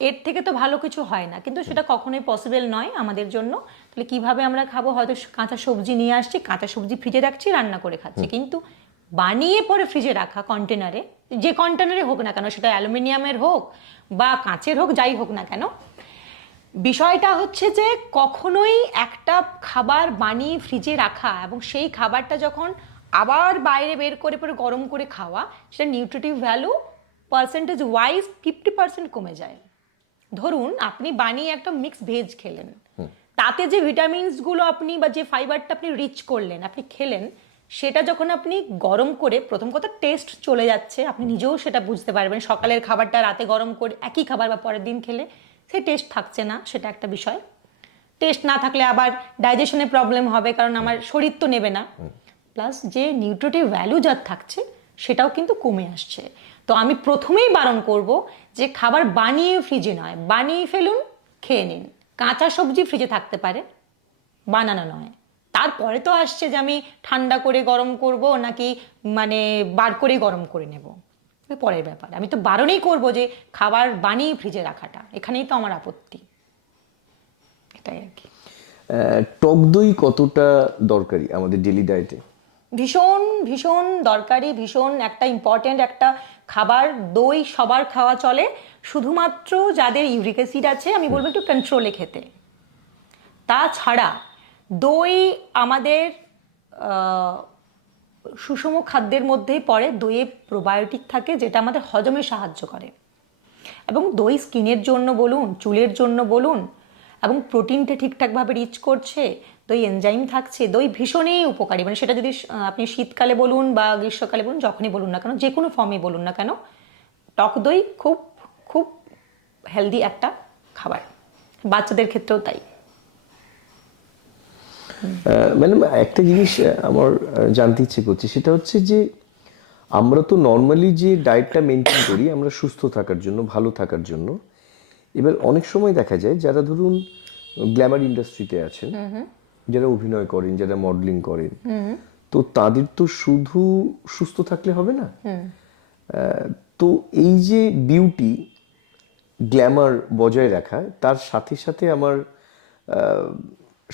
এর থেকে তো ভালো কিছু হয় না, কিন্তু সেটা কখনোই পসিবল নয় আমাদের জন্য। তাহলে কিভাবে আমরা খাবো? হয়তো কাঁচা সবজি নিয়ে আসছি, কাঁচা সবজি ফ্রিজে রাখছি, রান্না করে খাচ্ছি, কিন্তু বানিয়ে পরে ফ্রিজে রাখা কন্টেনারে, যে কন্টেনারে হোক না কেন, সেটা অ্যালুমিনিয়ামের হোক বা কাঁচের হোক, যাই হোক না কেন, বিষয়টা হচ্ছে যে কখনোই একটা খাবার বানিয়ে ফ্রিজে রাখা এবং সেই খাবারটা যখন আবার বাইরে বের করে পরে গরম করে খাওয়া, সেটা নিউট্রিটিভ ভ্যালু পার্সেন্টেজ ওয়াইজ 50% কমে যায়। ধরুন আপনি বানিয়ে একটা মিক্স ভেজ খেলেন, তাতে যে ভিটামিনসগুলো আপনি বা যে ফাইবারটা আপনি রিচ করলেন, আপনি খেলেন, সেটা যখন আপনি গরম করে, প্রথম কথা টেস্ট চলে যাচ্ছে, আপনি নিজেও সেটা বুঝতে পারবেন। সকালের খাবারটা রাতে গরম করে একই খাবার বা পরের দিন খেলে সেই টেস্ট থাকছে না, সেটা একটা বিষয়। টেস্ট না থাকলে আবার ডাইজেশনে প্রবলেম হবে, কারণ আমার শরীর তো নেবে না। প্লাস যে নিউট্রিটিভ ভ্যালু যার থাকছে, সেটাও কিন্তু কমে আসছে। তো আমি প্রথমেই বারণ করব যে খাবার বানিয়ে ফ্রিজে নয়, বানিয়ে ফেলুন, খেয়ে নিন। কাঁচা সবজি ফ্রিজে থাকতে পারে, বানানো নয়। তারপরে তো আসছে যে আমি ঠান্ডা করে গরম করব নাকি মানে বার করে গরম করে নেব, পরের ব্যাপার। আমি তো বারণই করব যে খাবার বানিয়ে ফ্রিজে রাখাটা, এখানেই তো আমার আপত্তি, এটাই আর কি। টক দই কতটা দরকারি আমাদের ডেলি ডায়েটে? ভীষণ ভীষণ দরকারি, ভীষণ একটা ইম্পর্টেন্ট একটা খাবার। দই সবার খাওয়া চলে, শুধুমাত্র যাদের ইউরিক অ্যাসিড আছে আমি বলবো একটু কন্ট্রোলে খেতে। তাছাড়া দই আমাদের সুষম খাদ্যের মধ্যেই পড়ে। দইয়ে প্রোবায়োটিক থাকে, যেটা আমাদের হজমে সাহায্য করে, এবং দই স্কিনের জন্য বলুন, চুলের জন্য বলুন, এবং প্রোটিনটা ঠিকঠাকভাবে রিচ করছে, দই এনজাইম থাকছে, দই ভীষণই উপকারী। মানে সেটা যদি আপনি শীতকালে বলুন বা গ্রীষ্মকালে বলুন, যখনই বলুন না কেন, যে কোনো ফর্মে বলুন না কেন, টক দই খুব খুব হেলদি একটা খাবার, বাচ্চাদের ক্ষেত্রেও তাই। ম্যাডাম, একটা জিনিস আমার জানতে ইচ্ছে করছে, সেটা হচ্ছে যে আমরা তো নর্মালি যে ডায়েটটা মেনটেন করি আমরা সুস্থ থাকার জন্য, ভালো থাকার জন্য, এবার অনেক সময় দেখা যায় যারা ধরুন গ্ল্যামার ইন্ডাস্ট্রিতে আছেন, যারা অভিনয় করেন, যারা মডেলিং করেন, তো তাদের তো শুধু সুস্থ থাকলে হবে না। তো এই যে বিউটি গ্ল্যামার বজায় রাখা, তার সাথে সাথে আমার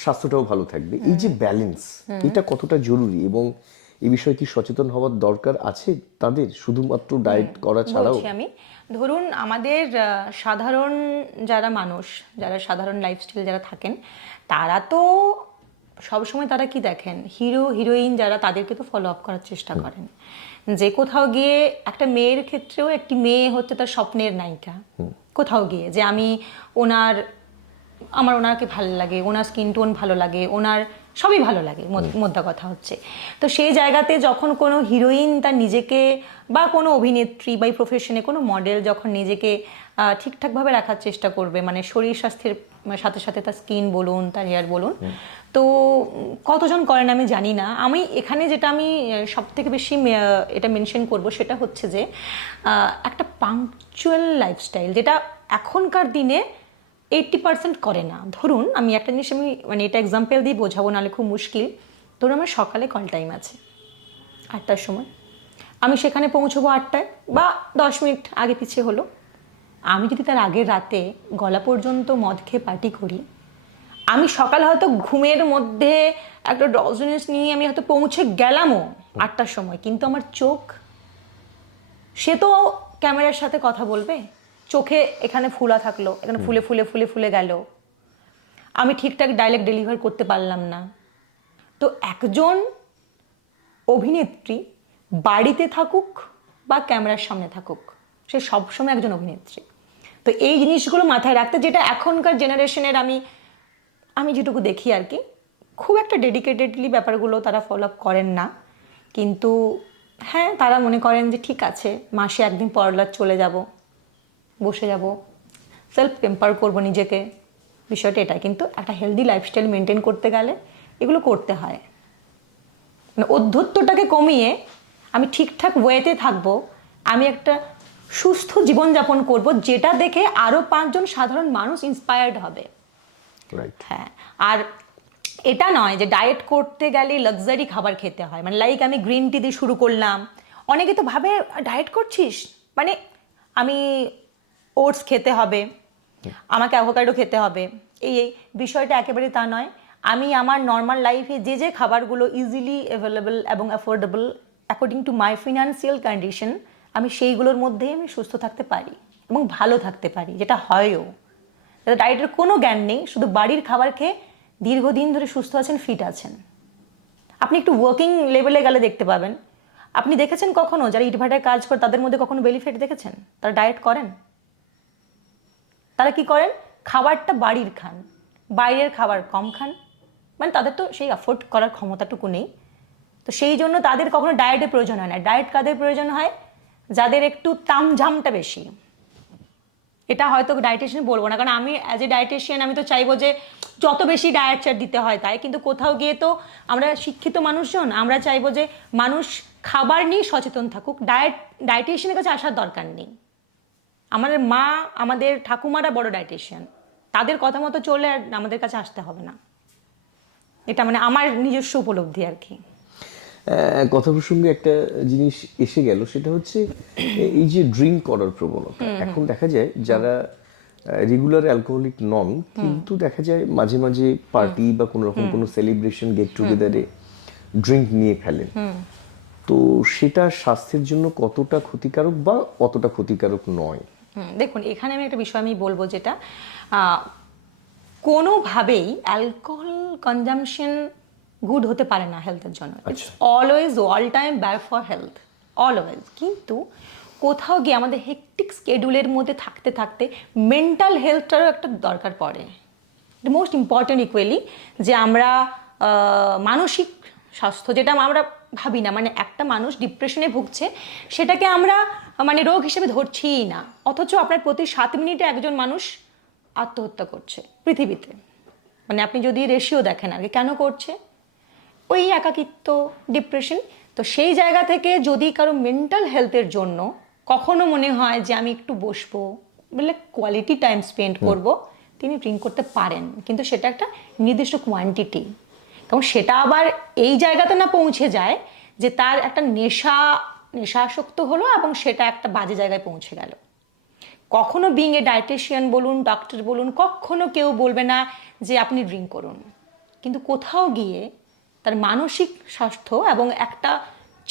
স্বাস্থ্যটাও ভালো থাকবে, এই যে ব্যালেন্স, এটা কতটা জরুরি এবং এই বিষয়ে কি সচেতন হওয়ার দরকার আছে তাদের, শুধুমাত্র ডায়েট করা ছাড়াও? বলছি আমি, ধরুন আমাদের সাধারণ যারা মানুষ, যারা সাধারণ লাইফস্টাইল যারা থাকেন, তারা তো সবসময় তারা কি দেখেন, হিরো হিরোইন যারা, তাদেরকে তো ফলো আপ করার চেষ্টা করেন। যে কোথাও গিয়ে একটা মেয়ের ক্ষেত্রেও একটি মেয়ে হচ্ছে তার স্বপ্নের নায়িকা, কোথাও গিয়ে যে আমার ওনাকে ভালো লাগে, ওনার স্কিন টোন ভালো লাগে, ওনার সবই ভালো লাগে, মোদ্দা কথা হচ্ছে। তো সেই জায়গাতে যখন কোনো হিরোইন তার নিজেকে, বা কোনো অভিনেত্রী বা প্রফেশনে কোনো মডেল যখন নিজেকে ঠিকঠাকভাবে রাখার চেষ্টা করবে, মানে শরীর স্বাস্থ্যের সাথে সাথে তার স্কিন বলুন, তার হেয়ার বলুন, তো কতজন করেন আমি জানি না। আমি এখানে যেটা আমি সব থেকে বেশি এটা মেনশন করব, সেটা হচ্ছে যে একটা পাংচুয়াল লাইফস্টাইল, যেটা এখনকার দিনে 80% করে না। ধরুন আমি একটা জিনিস মানে এটা এক্সাম্পল দিয়ে বোঝাবো, নাহলে খুব মুশকিল। ধরুন আমার সকালে কল টাইম আছে 8টার সময়, আমি সেখানে পৌঁছবো 8টায় বা 10 মিনিট আগে পিছিয়ে হলো। আমি যদি তার আগের রাতে গলা পর্যন্ত মদ খেয়ে পার্টি করি, আমি সকাল হয়তো ঘুমের মধ্যে একটা ডজনেস নিয়ে আমি হয়তো পৌঁছে গেলামও 8টার সময়, কিন্তু আমার চোখ, সে তো ক্যামেরার সাথে কথা বলবে, চোখে এখানে ফুলা থাকলো, এখানে ফুলে ফুলে ফুলে ফুলে গেল, আমি ঠিকঠাক ডায়লগ ডেলিভার করতে পারলাম না। তো একজন অভিনেত্রী বাড়িতে থাকুক বা ক্যামেরার সামনে থাকুক, সে সবসময় একজন অভিনেত্রী। তো এই জিনিসগুলো মাথায় রাখতে, যেটা এখনকার জেনারেশনের আমি যেটুকু দেখি আর কি, খুব একটা ডেডিকেটেডলি ব্যাপারগুলো তারা ফলো আপ করেন না। কিন্তু হ্যাঁ, তারা মনে করেন যে ঠিক আছে, মাসে একদিন পার্লার চলে যাব, বসে যাব, সেলফ পেম্পার করব নিজেকে, বিষয়টা এটা। কিন্তু একটা হেলদি লাইফস্টাইল মেনটেন করতে গেলে এগুলো করতে হয়, মানে অধ্যত্বটাকে কমিয়ে আমি ঠিকঠাক ওয়েতে থাকবো, আমি একটা সুস্থ জীবনযাপন করব, যেটা দেখে আরও 5জন সাধারণ মানুষ ইন্সপায়ার্ড হবে। রাইট। হ্যাঁ, আর এটা নয় যে ডায়েট করতে গেলে লাক্সারি খাবার খেতে হয়, মানে লাইক আমি গ্রিন টি দিয়ে শুরু করলাম। অনেকে তো ভাবে ডায়েট করছিস মানে আমি ওটস খেতে হবে, আমাকে অ্যাভোকাডো খেতে হবে, এই বিষয়টা একেবারে তা নয়। আমি আমার নর্মাল লাইফে যে যে খাবারগুলো ইজিলি অ্যাভেলেবল এবং affordable according to my financial condition, আমি সেইগুলোর মধ্যেই আমি সুস্থ থাকতে পারি এবং ভালো থাকতে পারি, যেটা হয়ও। ডায়েটের কোনো জ্ঞান নেই, শুধু বাড়ির খাবার খেয়ে দীর্ঘদিন ধরে সুস্থ আছেন, ফিট আছেন। আপনি একটু ওয়ার্কিং লেভেলে গেলে দেখতে পাবেন। আপনি দেখেছেন কখনো যারা ইটভাটায় কাজ করে তাদের মধ্যে কখনো বেলি ফ্যাট দেখেছেন? তারা ডায়েট করেন? তারা কি করেন? খাবারটা বাড়ির খান, বাইরের খাবার কম খান, মানে তাদের তো সেই অ্যাফোর্ড করার ক্ষমতাটুকু নেই। তো সেই জন্য তাদের কখনো ডায়েটের প্রয়োজন হয় না। ডায়েট কাদের প্রয়োজন হয়? যাদের একটু তামঝামটা বেশি। এটা হয়তো ডায়েটিশিয়ান বলবো না, কারণ আমি অ্যাজ এ ডায়েটিশিয়ান আমি তো চাইবো যে যত বেশি ডায়েট চার্ট দিতে হয় তাই, কিন্তু কোথাও গিয়ে তো আমরা শিক্ষিত মানুষজন, আমরা চাইবো যে মানুষ খাবার নিয়ে সচেতন থাকুক, ডায়েটিশিয়ানের কাছে আসার দরকার নেই। আমাদের মা, আমাদের ঠাকুমারা বড় ডায়েটিশিয়ান, তাদের কথা মতো চলে আর আমাদের কাছে আসতে হবে না। এটা মানে আমার নিজস্ব উপলব্ধি আর কি। কথা প্রসঙ্গে একটা জিনিস এসে গেল, সেটা হচ্ছে এই যে ড্রিঙ্ক করার প্রবণতা। এখন দেখা যায় যারা রেগুলার অ্যালকোহলিক নন, কিন্তু দেখা যায় মাঝে মাঝে পার্টি বা কোনো রকম কোনো সেলিব্রেশন, গেট টুগেদারে ড্রিঙ্ক নিয়ে ফেলেন। তো সেটা স্বাস্থ্যের জন্য কতটা ক্ষতিকারক বা কতটা ক্ষতিকারক নয়? দেখুন, এখানে আমি একটা বিষয় আমি বলবো, যেটা কোনোভাবেই অ্যালকোহল কনজামশন গুড হতে পারে না হেলথের জন্য। It's always all time bad for health, always. কিন্তু কোথাও গিয়ে আমাদের হেকটিক স্কেডিউলের মধ্যে থাকতে থাকতে মেন্টাল হেলথটারও একটা দরকার পড়ে। দ্য মোস্ট ইম্পর্টেন্ট ইকুয়ালি, যে আমরা মানসিক স্বাস্থ্য, যেটা আমরা ভাবি না, মানে একটা মানুষ ডিপ্রেশনে ভুগছে সেটাকে আমরা মানে রোগ হিসেবে ধরছিই না, অথচ আপনার প্রতি 7 মিনিটে একজন মানুষ আত্মহত্যা করছে পৃথিবীতে। মানে আপনি যদি রেশিও দেখেন আগে, কেন করছে? ওই একাকিত্ব, ডিপ্রেশন। তো সেই জায়গা থেকে যদি কারো মেন্টাল হেলথের জন্য কখনো মনে হয় যে আমি একটু বসবো, বলে কোয়ালিটি টাইম স্পেন্ড করব, তিনি ড্রিঙ্ক করতে পারেন, কিন্তু সেটা একটা নির্দিষ্ট কোয়ান্টিটি। এবং সেটা আবার এই জায়গাতে না পৌঁছে যায় যে তার একটা নেশাসক্ত হলো এবং সেটা একটা বাজে জায়গায় পৌঁছে গেল। কখনো বিং এ ডায়েটিশিয়ান বলুন, ডক্টর বলুন, কখনো কেউ বলবে না যে আপনি ড্রিঙ্ক করুন, কিন্তু কোথাও গিয়ে তার মানসিক স্বাস্থ্য এবং একটা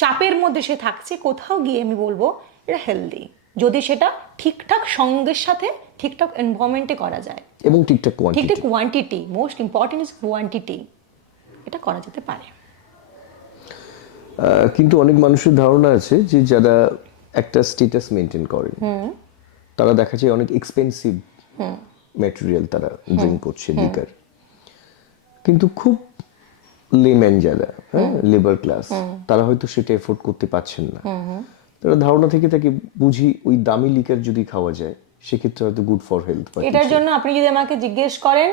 চাপের মধ্যে সে থাকছে, কোথাও গিয়ে আমি বলবো এটা হেলদি, যদি সেটা ঠিকঠাক সঙ্গের সাথে ঠিকঠাক এনভায়রনমেন্টে করা যায় এবং ঠিকঠাক কোয়ান্টিটি। ঠিকঠাক quantity, most important is quantity, এটা করা যেতে পারে। কিন্তু অনেক মানুষের ধারণা আছে যে যারা একটা স্ট্যাটাস মেনটেন করেন তারা দেখা যায় অনেক এক্সপেন্সিভ ম্যাটেরিয়াল তারা ড্রিঙ্ক করছে, লিকার, কিন্তু খুব লেম্যান যারা, হ্যাঁ, লেবার ক্লাস, তারা হয়তো সেটা এফোর্ড করতে পারছেন না। তারা ধারণা থেকে তাকে বুঝি ওই দামি লিকার যদি খাওয়া যায় সেক্ষেত্রে হয়তো গুড ফর হেলথ। এটার জন্য আপনি যদি আমাকে জিজ্ঞেস করেন,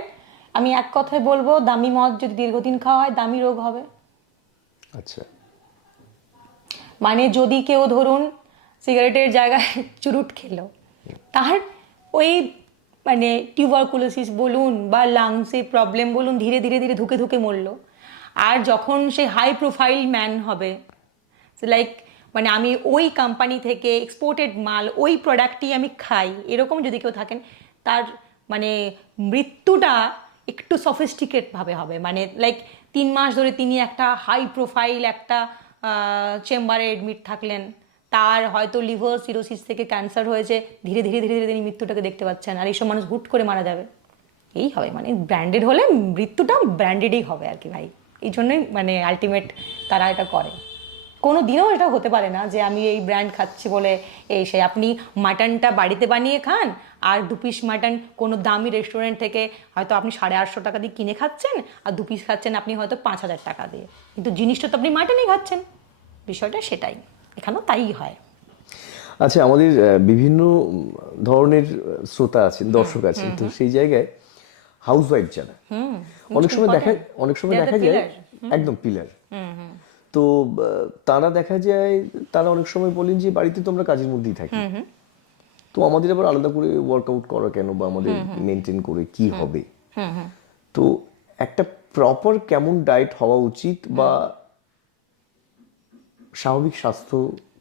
আমি এক কথায় বলবো, দামি মদ যদি দীর্ঘদিন খাওয়া হয় দামি রোগ হবে। আচ্ছা, মানে যদি কেউ ধরুন সিগারেটের জায়গায় চুরুট খেলো, তার ওই মানে টিউবারকুলোসিস বলুন বা লাংসে প্রবলেম বলুন, ধীরে ধীরে ধীরে ধুকে ধুকে মরলো। আর যখন সে হাই প্রোফাইল ম্যান হবে, লাইক মানে আমি ওই কোম্পানি থেকে এক্সপোর্টেড মাল, ওই প্রোডাক্টই আমি খাই, এরকম যদি কেউ থাকেন, তার মানে মৃত্যুটা একটু সফিস্টিকেটভাবে হবে। মানে লাইক 3 মাস ধরে তিনি একটা হাই প্রোফাইল একটা চেম্বারে এডমিট থাকলেন, তার হয়তো লিভার সিরোসিস থেকে ক্যান্সার হয়েছে, ধীরে ধীরে ধীরে ধীরে তিনি মৃত্যুটাকে দেখতে পাচ্ছেন। আর এইসব মানুষ হুট করে মারা যাবে, এই হবে। মানে ব্র্যান্ডেড হলে মৃত্যুটা ব্র্যান্ডেডই হবে আর কি ভাই। এই জন্যই মানে আলটিমেট তারা এটা করে। কোনো দিনও এটা হতে পারে না যে আমি এই ব্র্যান্ড খাচ্ছি বলে এই সেই। আপনি মাটনটা বাড়িতে বানিয়ে খান, আর 2 পিস মাটন কোনো দামি রেস্টুরেন্ট থেকে হয়তো আপনি 850 টাকা দিয়ে কিনে খাচ্ছেন, আর 2 পিস খাচ্ছেন আপনি হয়তো 5000 টাকা দিয়ে, কিন্তু জিনিসটা তো আপনি মাটনই খাচ্ছেন। বিষয়টা সেটাই, এখানেও তাই হয়। আচ্ছা, আমাদের বিভিন্ন ধরনের শ্রোতা আছেন, দর্শক আছেন, তো সেই জায়গায় হাউসওয়াইফ যারা অনেক সময় দেখা যায় একদম পিলার, তো তারা দেখা যায় তারা অনেক সময় বলেন যে বাড়িতে তো আমরা কাজের মধ্যেই থাকি, তো আমাদের আবার আলাদা করে ওয়ার্কআউট করা কেন, বা আমাদের মেনটেন করে কি হবে। তো একটা প্রপার কেমন ডায়েট হওয়া উচিত, বা স্বাভাবিক স্বাস্থ্য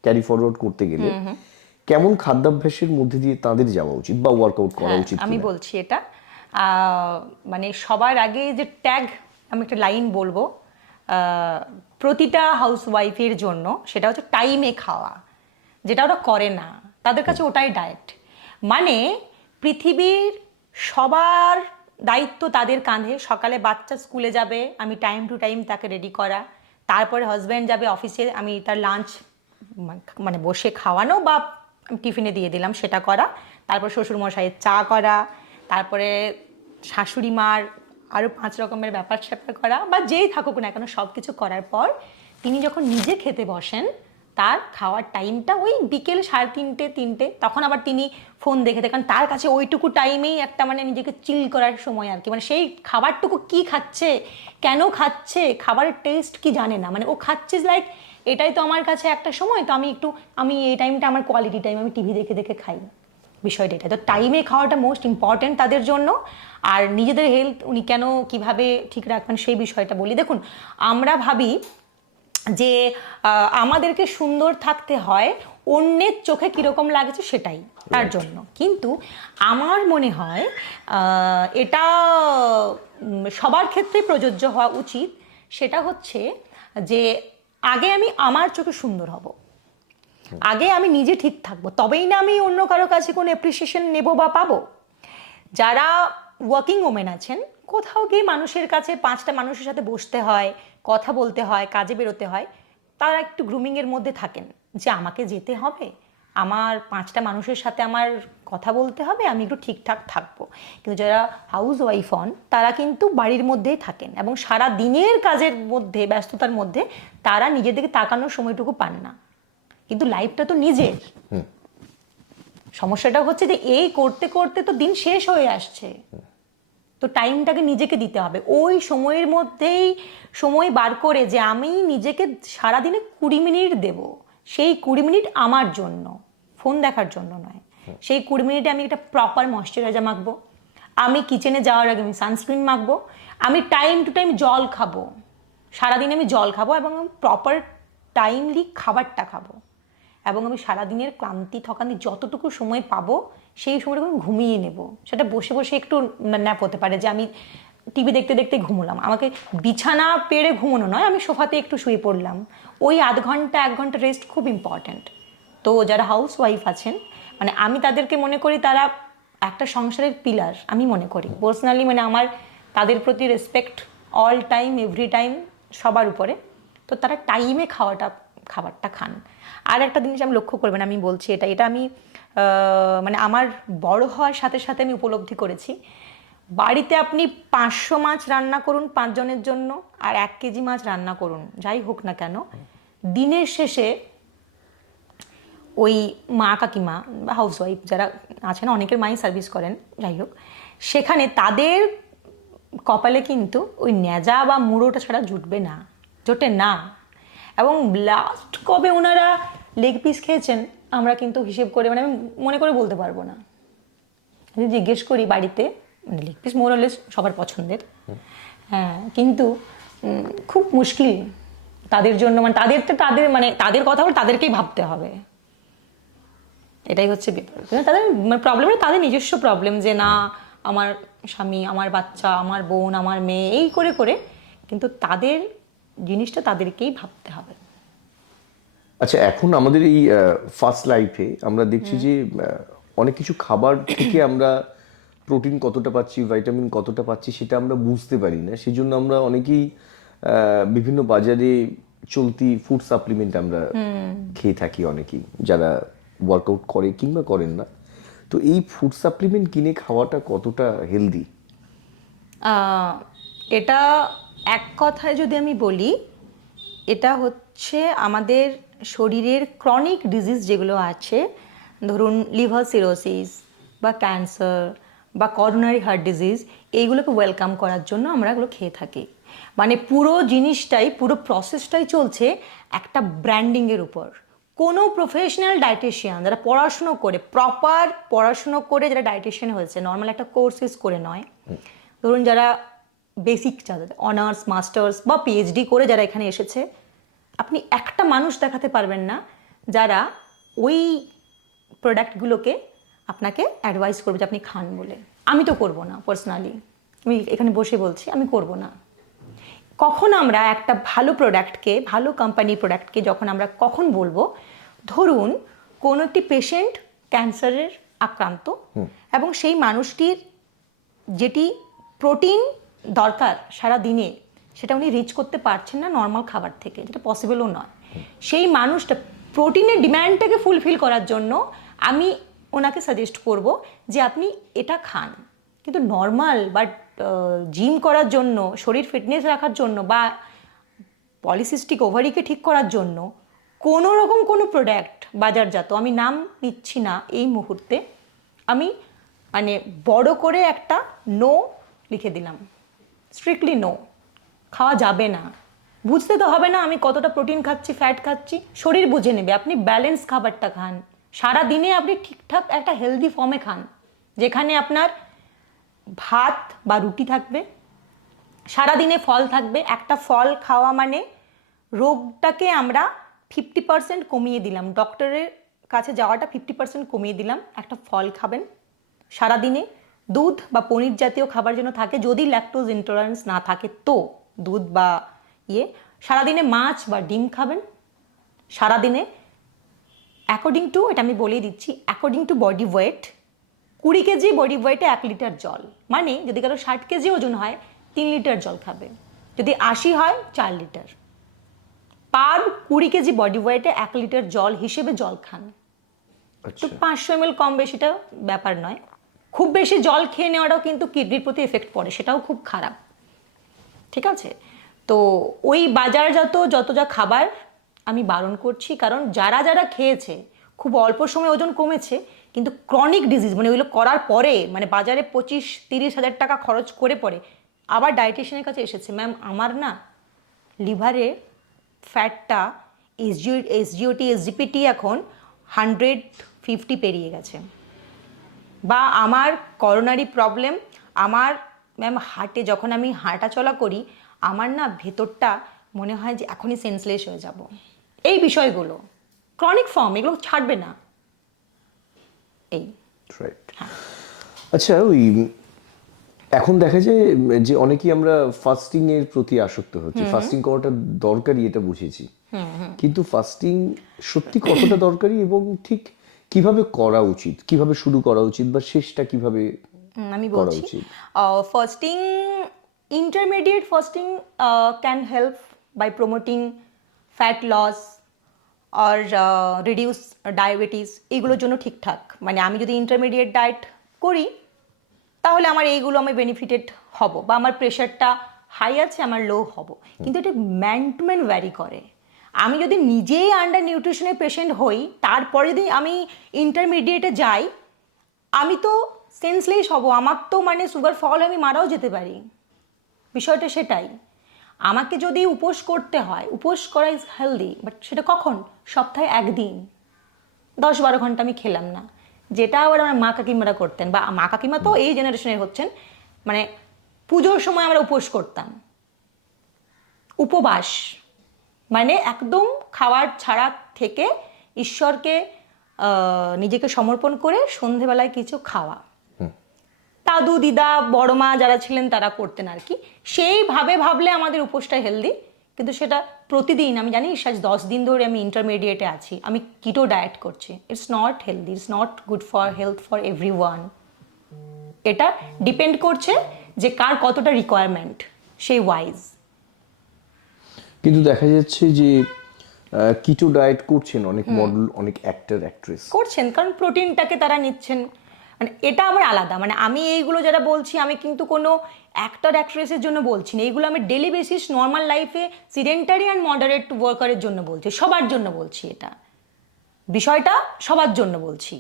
ক্যারি ফরওয়ার্ড করতে গেলে কেমন খাদ্যাভ্যাসের মধ্যে দিয়ে তাদের যাওয়া উচিত বা ওয়ার্কআউট করা উচিত? আমি বলছি এটা মানে সবার আগে যে ট্যাগ, আমি একটা লাইন বলবো প্রতিটা হাউসওয়াইফের জন্য, সেটা হচ্ছে টাইমে খাওয়া। যেটা ওরা করে না, তাদের কাছে ওটাই ডায়েট। মানে পৃথিবীর সবার দায়িত্ব তাদের কাঁধে। সকালে বাচ্চা স্কুলে যাবে, আমি টাইম টু টাইম তাকে রেডি করা। তারপরে হাজব্যান্ড যাবে অফিসে, আমি তার লাঞ্চ মানে বসে খাওয়ানো বা টিফিনে দিয়ে দিলাম সেটা করা। তারপর শ্বশুরমশাইয়ের চা করা, তারপরে শাশুড়ি মার আরও 5 রকমের ব্যাপার স্যাপার করা, বা যেই থাকুক না কেন সব কিছু করার পর তিনি যখন নিজে খেতে বসেন, তার খাওয়ার টাইমটা ওই বিকেল 3:30-3টে। তখন আবার তিনি ফোন দেখে কারণ তার কাছে ওইটুকু টাইমেই একটা মানে নিজেকে চিল করার সময় আর কি। মানে সেই খাবারটুকু কি খাচ্ছে, কেন খাচ্ছে, খাবারের টেস্ট কি জানে না, মানে ও খাচ্ছে লাইক এটাই তো আমার কাছে একটা সময়, তো আমি এই টাইমটা আমার কোয়ালিটি টাইম, আমি টিভি দেখে দেখে খাই। বিষয়টা এটা, তো টাইমে খাওয়াটা মোস্ট ইম্পর্টেন্ট তাদের জন্য। আর নিজেদের হেলথ উনি কেন কিভাবে ঠিক রাখবেন সেই বিষয়টা বলি। দেখুন, আমরা ভাবি যে আমাদেরকে সুন্দর থাকতে হয় অন্যের চোখে কীরকম লাগছে সেটাই তার জন্য, কিন্তু আমার মনে হয় এটা সবার ক্ষেত্রে প্রযোজ্য হওয়া উচিত। সেটা হচ্ছে যে আগে আমি আমার চোখে সুন্দর হব, আগে আমি নিজে ঠিক থাকবো, তবেই না আমি অন্য কারো কাছে কোনো অ্যাপ্রিসিয়েশন নেব বা পাবো। যারা ওয়ার্কিং ওমেন আছেন, কোথাও গিয়ে মানুষের কাছে 5টা মানুষের সাথে বসতে হয়, কথা বলতে হয়, কাজে বেরোতে হয়, তারা একটু গ্রুমিংয়ের মধ্যে থাকেন যে আমাকে যেতে হবে, আমার 5টা মানুষের সাথে আমার কথা বলতে হবে, আমি একটু ঠিকঠাক থাকবো। কিন্তু যারা হাউস ওয়াইফ হন, তারা কিন্তু বাড়ির মধ্যেই থাকেন এবং সারা দিনের কাজের মধ্যে ব্যস্ততার মধ্যে তারা নিজের দিকে তাকানোর সময়টুকু পান না। কিন্তু লাইফটা তো নিজের। সমস্যাটা হচ্ছে যে এই করতে করতে তো দিন শেষ হয়ে আসছে, তো টাইমটাকে নিজেকে দিতে হবে। ওই সময়ের মধ্যেই সময় বার করে যে আমি নিজেকে সারাদিনে 20 মিনিট দেব, সেই 20 মিনিট আমার জন্য, ফোন দেখার জন্য নয়। সেই 20 মিনিটে আমি একটা প্রপার ময়শ্চারাইজার মাখবো, আমি কিচেনে যাওয়ার আগে আমি সানস্ক্রিন মাখবো, আমি টাইম টু টাইম জল খাবো, সারাদিন আমি জল খাবো এবং প্রপার টাইমলি খাবারটা খাবো, এবং আমি সারাদিনের ক্লান্তি থকান্তি যতটুকু সময় পাবো সেই সময়টুকু আমি ঘুমিয়ে নেব। সেটা বসে বসে একটু ন্যাপ হতে পারে, যে আমি টিভি দেখতে দেখতে ঘুমোলাম, আমাকে বিছানা পেড়ে ঘুমোনো নয়, আমি সোফাতে একটু শুয়ে পড়লাম, ওই আধ ঘন্টা 1 ঘন্টা রেস্ট খুব ইম্পর্ট্যান্ট। তো যারা হাউস ওয়াইফ আছেন, মানে আমি তাদেরকে মনে করি তারা একটা সংসারের পিলার, আমি মনে করি পার্সোনালি, মানে আমার তাদের প্রতি respect all time every time সবার উপরে। তো তারা টাইমে খাবারটা খান। আর একটা জিনিস আমি লক্ষ্য করবেন, আমি বলছি এটা আমি মানে আমার বড় হওয়ার সাথে সাথে আমি উপলব্ধি করেছি, বাড়িতে আপনি 500 মাছ রান্না করুন 5 জনের জন্য, আর 1 কেজি মাছ রান্না করুন, যাই হোক না কেন, দিনের শেষে ওই মা কাকিমা বা হাউসওয়াইফ যারা আছেন, অনেকের মাই সার্ভিস করেন, যাই হোক, সেখানে তাদের কপালে কিন্তু ওই ন্যাজা বা মুড়োটা ছাড়া জোটে না। এবং লাস্ট কবে ওনারা লেগ পিস খেয়েছেন আমরা কিন্তু হিসেব করে, মানে আমি মনে করে বলতে পারবো না। যদি জিজ্ঞেস করি বাড়িতে, মানে লেগ পিস মোরলেস সবার পছন্দের, হ্যাঁ, কিন্তু খুব মুশকিল তাদের জন্য, মানে তাদের কথা বলে তাদেরকেই ভাবতে হবে, এটাই হচ্ছে ব্যাপার। তাদের প্রবলেম তাদের নিজস্ব প্রবলেম, যে না আমার স্বামী, আমার বাচ্চা, আমার বোন, আমার মেয়ে, এই করে করে, কিন্তু তাদের জিনিসটা তাদেরকেই ভাবতে হবে। আচ্ছা, এখন আমাদের এই ফার্স্ট লাইফে আমরা দেখছি যে অনেক কিছু খাবার থেকে আমরা প্রোটিন কতটা পাচ্ছি, ভাইটামিন কতটা পাচ্ছি সেটা আমরা বুঝতে পারি না। সেই জন্য আমরা অনেকেই বিভিন্ন বাজারে চলতি ফুড সাপ্লিমেন্ট আমরা খেয়ে থাকি, অনেকেই যারা ওয়ার্কআউট করে কিংবা করেন না। তো এই ফুড সাপ্লিমেন্ট কিনে খাওয়াটা কতটা হেলদি? এটা এক কথায় যদি আমি বলি, এটা হচ্ছে আমাদের শরীরের ক্রনিক ডিজিজ যেগুলো আছে, ধরুন লিভার সিরোসিস বা ক্যান্সার বা করোনারি হার্ট ডিজিজ, এইগুলোকে ওয়েলকাম করার জন্য আমরা এগুলো খেয়ে থাকি। মানে পুরো জিনিসটাই, পুরো প্রসেসটাই চলছে একটা ব্র্যান্ডিংয়ের উপর। কোনো প্রফেশনাল ডায়েটিশিয়ান যারা পড়াশুনো করে, প্রপার পড়াশুনো করে যারা ডায়েটিশিয়ান হয়েছে, নর্মাল একটা কোর্সেস করে নয়, ধরুন যারা বেসিক যাদের অনার্স মাস্টার্স বা পিএইচডি করে যারা এখানে এসেছে, আপনি একটা মানুষ দেখাতে পারবেন না যারা ওই প্রোডাক্টগুলোকে আপনাকে অ্যাডভাইস করবে যে আপনি খান বলে। আমি তো করব না, পার্সোনালি আমি এখানে বসে বলছি, আমি করব না। কখন আমরা একটা ভালো প্রোডাক্টকে, ভালো কোম্পানির প্রোডাক্টকে যখন আমরা কখন বলবো, ধরুন কোনো একটি পেশেন্ট ক্যান্সারের আক্রান্ত এবং সেই মানুষটির যেটি প্রোটিন দরকার সারা দিনে, সেটা উনি রিচ করতে পারছেন না নর্মাল খাবার থেকে, যেটা পসিবলও নয়। সেই মানুষটা প্রোটিনের ডিম্যান্ডটাকে ফুলফিল করার জন্য আমি ওনাকে সাজেস্ট করব যে আপনি এটা খান। কিন্তু নর্মাল বা জিম করার জন্য, শরীর ফিটনেস রাখার জন্য বা পলিসিস্টিক ওভারিকে ঠিক করার জন্য কোনো রকম কোনো প্রোডাক্ট বাজারজাত, আমি নাম নিচ্ছি না এই মুহূর্তে, আমি মানে বড় করে একটা নো লিখে দিলাম, স্ট্রিক্টলি নো, খাওয়া যাবে না। বুঝতে তো হবে না আমি কতটা প্রোটিন খাচ্ছি, ফ্যাট খাচ্ছি, শরীর বুঝে নেবে। আপনি ব্যালেন্স খাবারটা খান, সারা দিনে আপনি ঠিকঠাক একটা হেলদি ফর্মে খান, যেখানে আপনার ভাত বা রুটি থাকবে, সারাদিনে ফল থাকবে। একটা ফল খাওয়া মানে রোগটাকে আমরা 50% কমিয়ে দিলাম, ডক্টরের কাছে যাওয়াটা 50% কমিয়ে দিলাম। একটা ফল খাবেন সারাদিনে, দুধ বা পনির জাতীয় খাবার যেন থাকে, যদি ল্যাকটোজ ইনটলারেন্স না থাকে তো দুধ বা সারাদিনে মাছ বা ডিম খাবেন। সারাদিনে অ্যাকর্ডিং টু, এটা আমি বলেই দিচ্ছি, according to body weight, 20 kg body ওয়েটে 1 লিটার জল, মানে যদি কারো 60 কেজি ওজন হয় 3 লিটার জল খাবে, যদি 80 হয় 4 লিটার। পার 20 কেজি বডি ওয়েটে 1 লিটার জল হিসেবে জল খান। তো 500 ml কম বেশিটা ব্যাপার নয়। খুব বেশি জল খেয়ে নেওয়াটাও কিন্তু কিডনির প্রতি এফেক্ট পড়ে, সেটাও খুব খারাপ, ঠিক আছে? তো ওই বাজারজাত যত যা খাবার আমি বারণ করছি, কারণ যারা যারা খেয়েছে খুব অল্প সময় ওজন কমেছে, কিন্তু ক্রনিক ডিজিজ, মানে ওইগুলো করার পরে, মানে বাজারে 25-30 হাজার টাকা খরচ করে পরে আবার ডায়েটিশিয়ানের কাছে এসেছে, ম্যাম আমার না লিভারে ফ্যাটটা এসজিওটি এসজিপিটি এখন 150 পেরিয়ে গেছে, বা আমার করোনারি প্রবলেম, আমার ম্যাম হার্টে যখন আমি হাঁটা চলা করি আমার না ভেতরটা মনে হয় যে এখনই সেন্সলেস হয়ে যাব, এই বিষয়গুলো ক্রনিক ফর্ম, এগুলো ছাড়বে না। এই রাইট। আচ্ছা, ওই এখন দেখা যায় যে অনেকেই আমরা ফাস্টিং এর প্রতি আসক্ত হচ্ছে, ফাস্টিং করাটা দরকারি এটা বুঝেছি, কিন্তু ফাস্টিং সত্যি কতটা দরকারি এবং ঠিক কিভাবে করা উচিত, কিভাবে শুরু করা উচিত বা শেষটা কিভাবে আমি করা বলছি, উচিত? Fasting, intermediate fasting can help by promoting fat loss আর রিডিউস ডায়াবেটিস, এগুলোর জন্য ঠিকঠাক। মানে আমি যদি ইন্টারমিডিয়েট ডায়েট করি তাহলে আমার এইগুলো আমি বেনিফিটেড হব, বা আমার প্রেশারটা হাই আছে আমার লো হব। কিন্তু এটা ম্যান টু ম্যান ভ্যারি করে। আমি যদি নিজেই আন্ডার নিউট্রিশনের পেশেন্ট হই, তারপরে যদি আমি ইন্টারমিডিয়েটে যাই, আমি তো সেন্সলেস হব, আমার তো মানে সুগার ফল আমি মারাও যেতে পারি। বিষয়টা সেটাই। আমাকে যদি উপোস করতে হয়, উপোস করা ইজ হেলদি, বাট সেটা কখন? সপ্তাহে একদিন 10-12 ঘন্টা আমি খেলাম না, যেটা আবার আমার মা কাকিমারা করতেন, বা মা কাকিমা তো এই জেনারেশনের হচ্ছেন, মানে পুজোর সময় আমরা উপোস করতাম। উপবাস মানে একদম খাবার ছাড়া থেকে ঈশ্বরকে নিজেকে সমর্পণ করে সন্ধেবেলায় কিছু খাওয়া। দাদু দিদা বড় মা যারা ছিলেন তারা করতেন আর কি। সেইভাবে ভাবলে আমাদের উপোসটা হেলদি, কিন্তু সেটা প্রতিদিন আমি জানি 10 দিন ধরে আমি ইন্টারমিডিয়েটে আছি, আমি কিটো ডায়েট করছি, it's not healthy, it's not good for health for everyone. এটা ডিপেন্ড করছে যে কার কতটা রিকোয়ারমেন্ট সেই ওয়াইজ। কিন্তু দেখা যাচ্ছে যে কিটো ডায়েট করছেন অনেক মডেল, অনেক অ্যাক্টর অ্যাক্ট্রেস করছেন, কারণ প্রোটিনটাকে তারা নিচ্ছেন। মানে এটা আমার আলাদা, মানে আমি এইগুলো যারা বলছি, আমি কিন্তু কোনো অ্যাক্টর অ্যাক্ট্রেসের জন্য বলছি না, এইগুলো আমি ডেলি বেসিস নর্মাল লাইফে সিডেন্টারি অ্যান্ড মডারেট ওয়ার্কারের জন্য বলছি, সবার জন্য বলছি। এটা বিষয়টা সবার জন্য বলছি।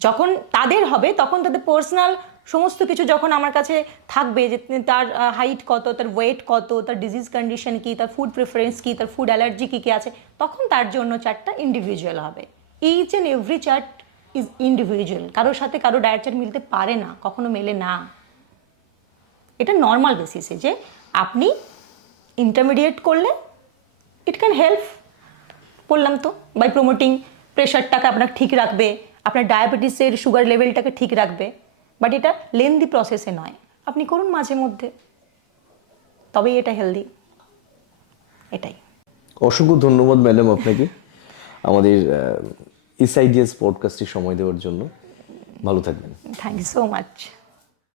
যখন তাদের হবে তখন তাদের পার্সোনাল সমস্ত কিছু যখন আমার কাছে থাকবে, যে তার হাইট কত, তার ওয়েট কত, তার ডিজিজ কন্ডিশন কি, তার ফুড প্রেফারেন্স কি, তার ফুড অ্যালার্জি কী কী আছে, তখন তার জন্য চার্টটা ইন্ডিভিজুয়াল হবে। Each and every chart is individual. কারোর সাথে কারো ডায়েট চার্ট মিলতে পারে না, কখনো মেলে না। এটা নর্মাল বেসিসে যে আপনি ইন্টারমিডিয়েট করলে ইট ক্যান হেল্প, বললাম তো, বাই প্রমোটিং প্রেশারটাকে আপনার ঠিক রাখবে, আপনার ডায়াবেটিসের সুগার লেভেলটাকে ঠিক রাখবে, বাট এটা লেন্দি প্রসেসে নয়, আপনি করুন মাঝে মধ্যে, তবেই এটা হেলদি। এটাই। অসংখ্য ধন্যবাদ ম্যাডাম আপনাকে আমাদের এসআইডিএস পডকাস্টে সময় দেওয়ার জন্য। ভালো থাকবেন। Thank you so much.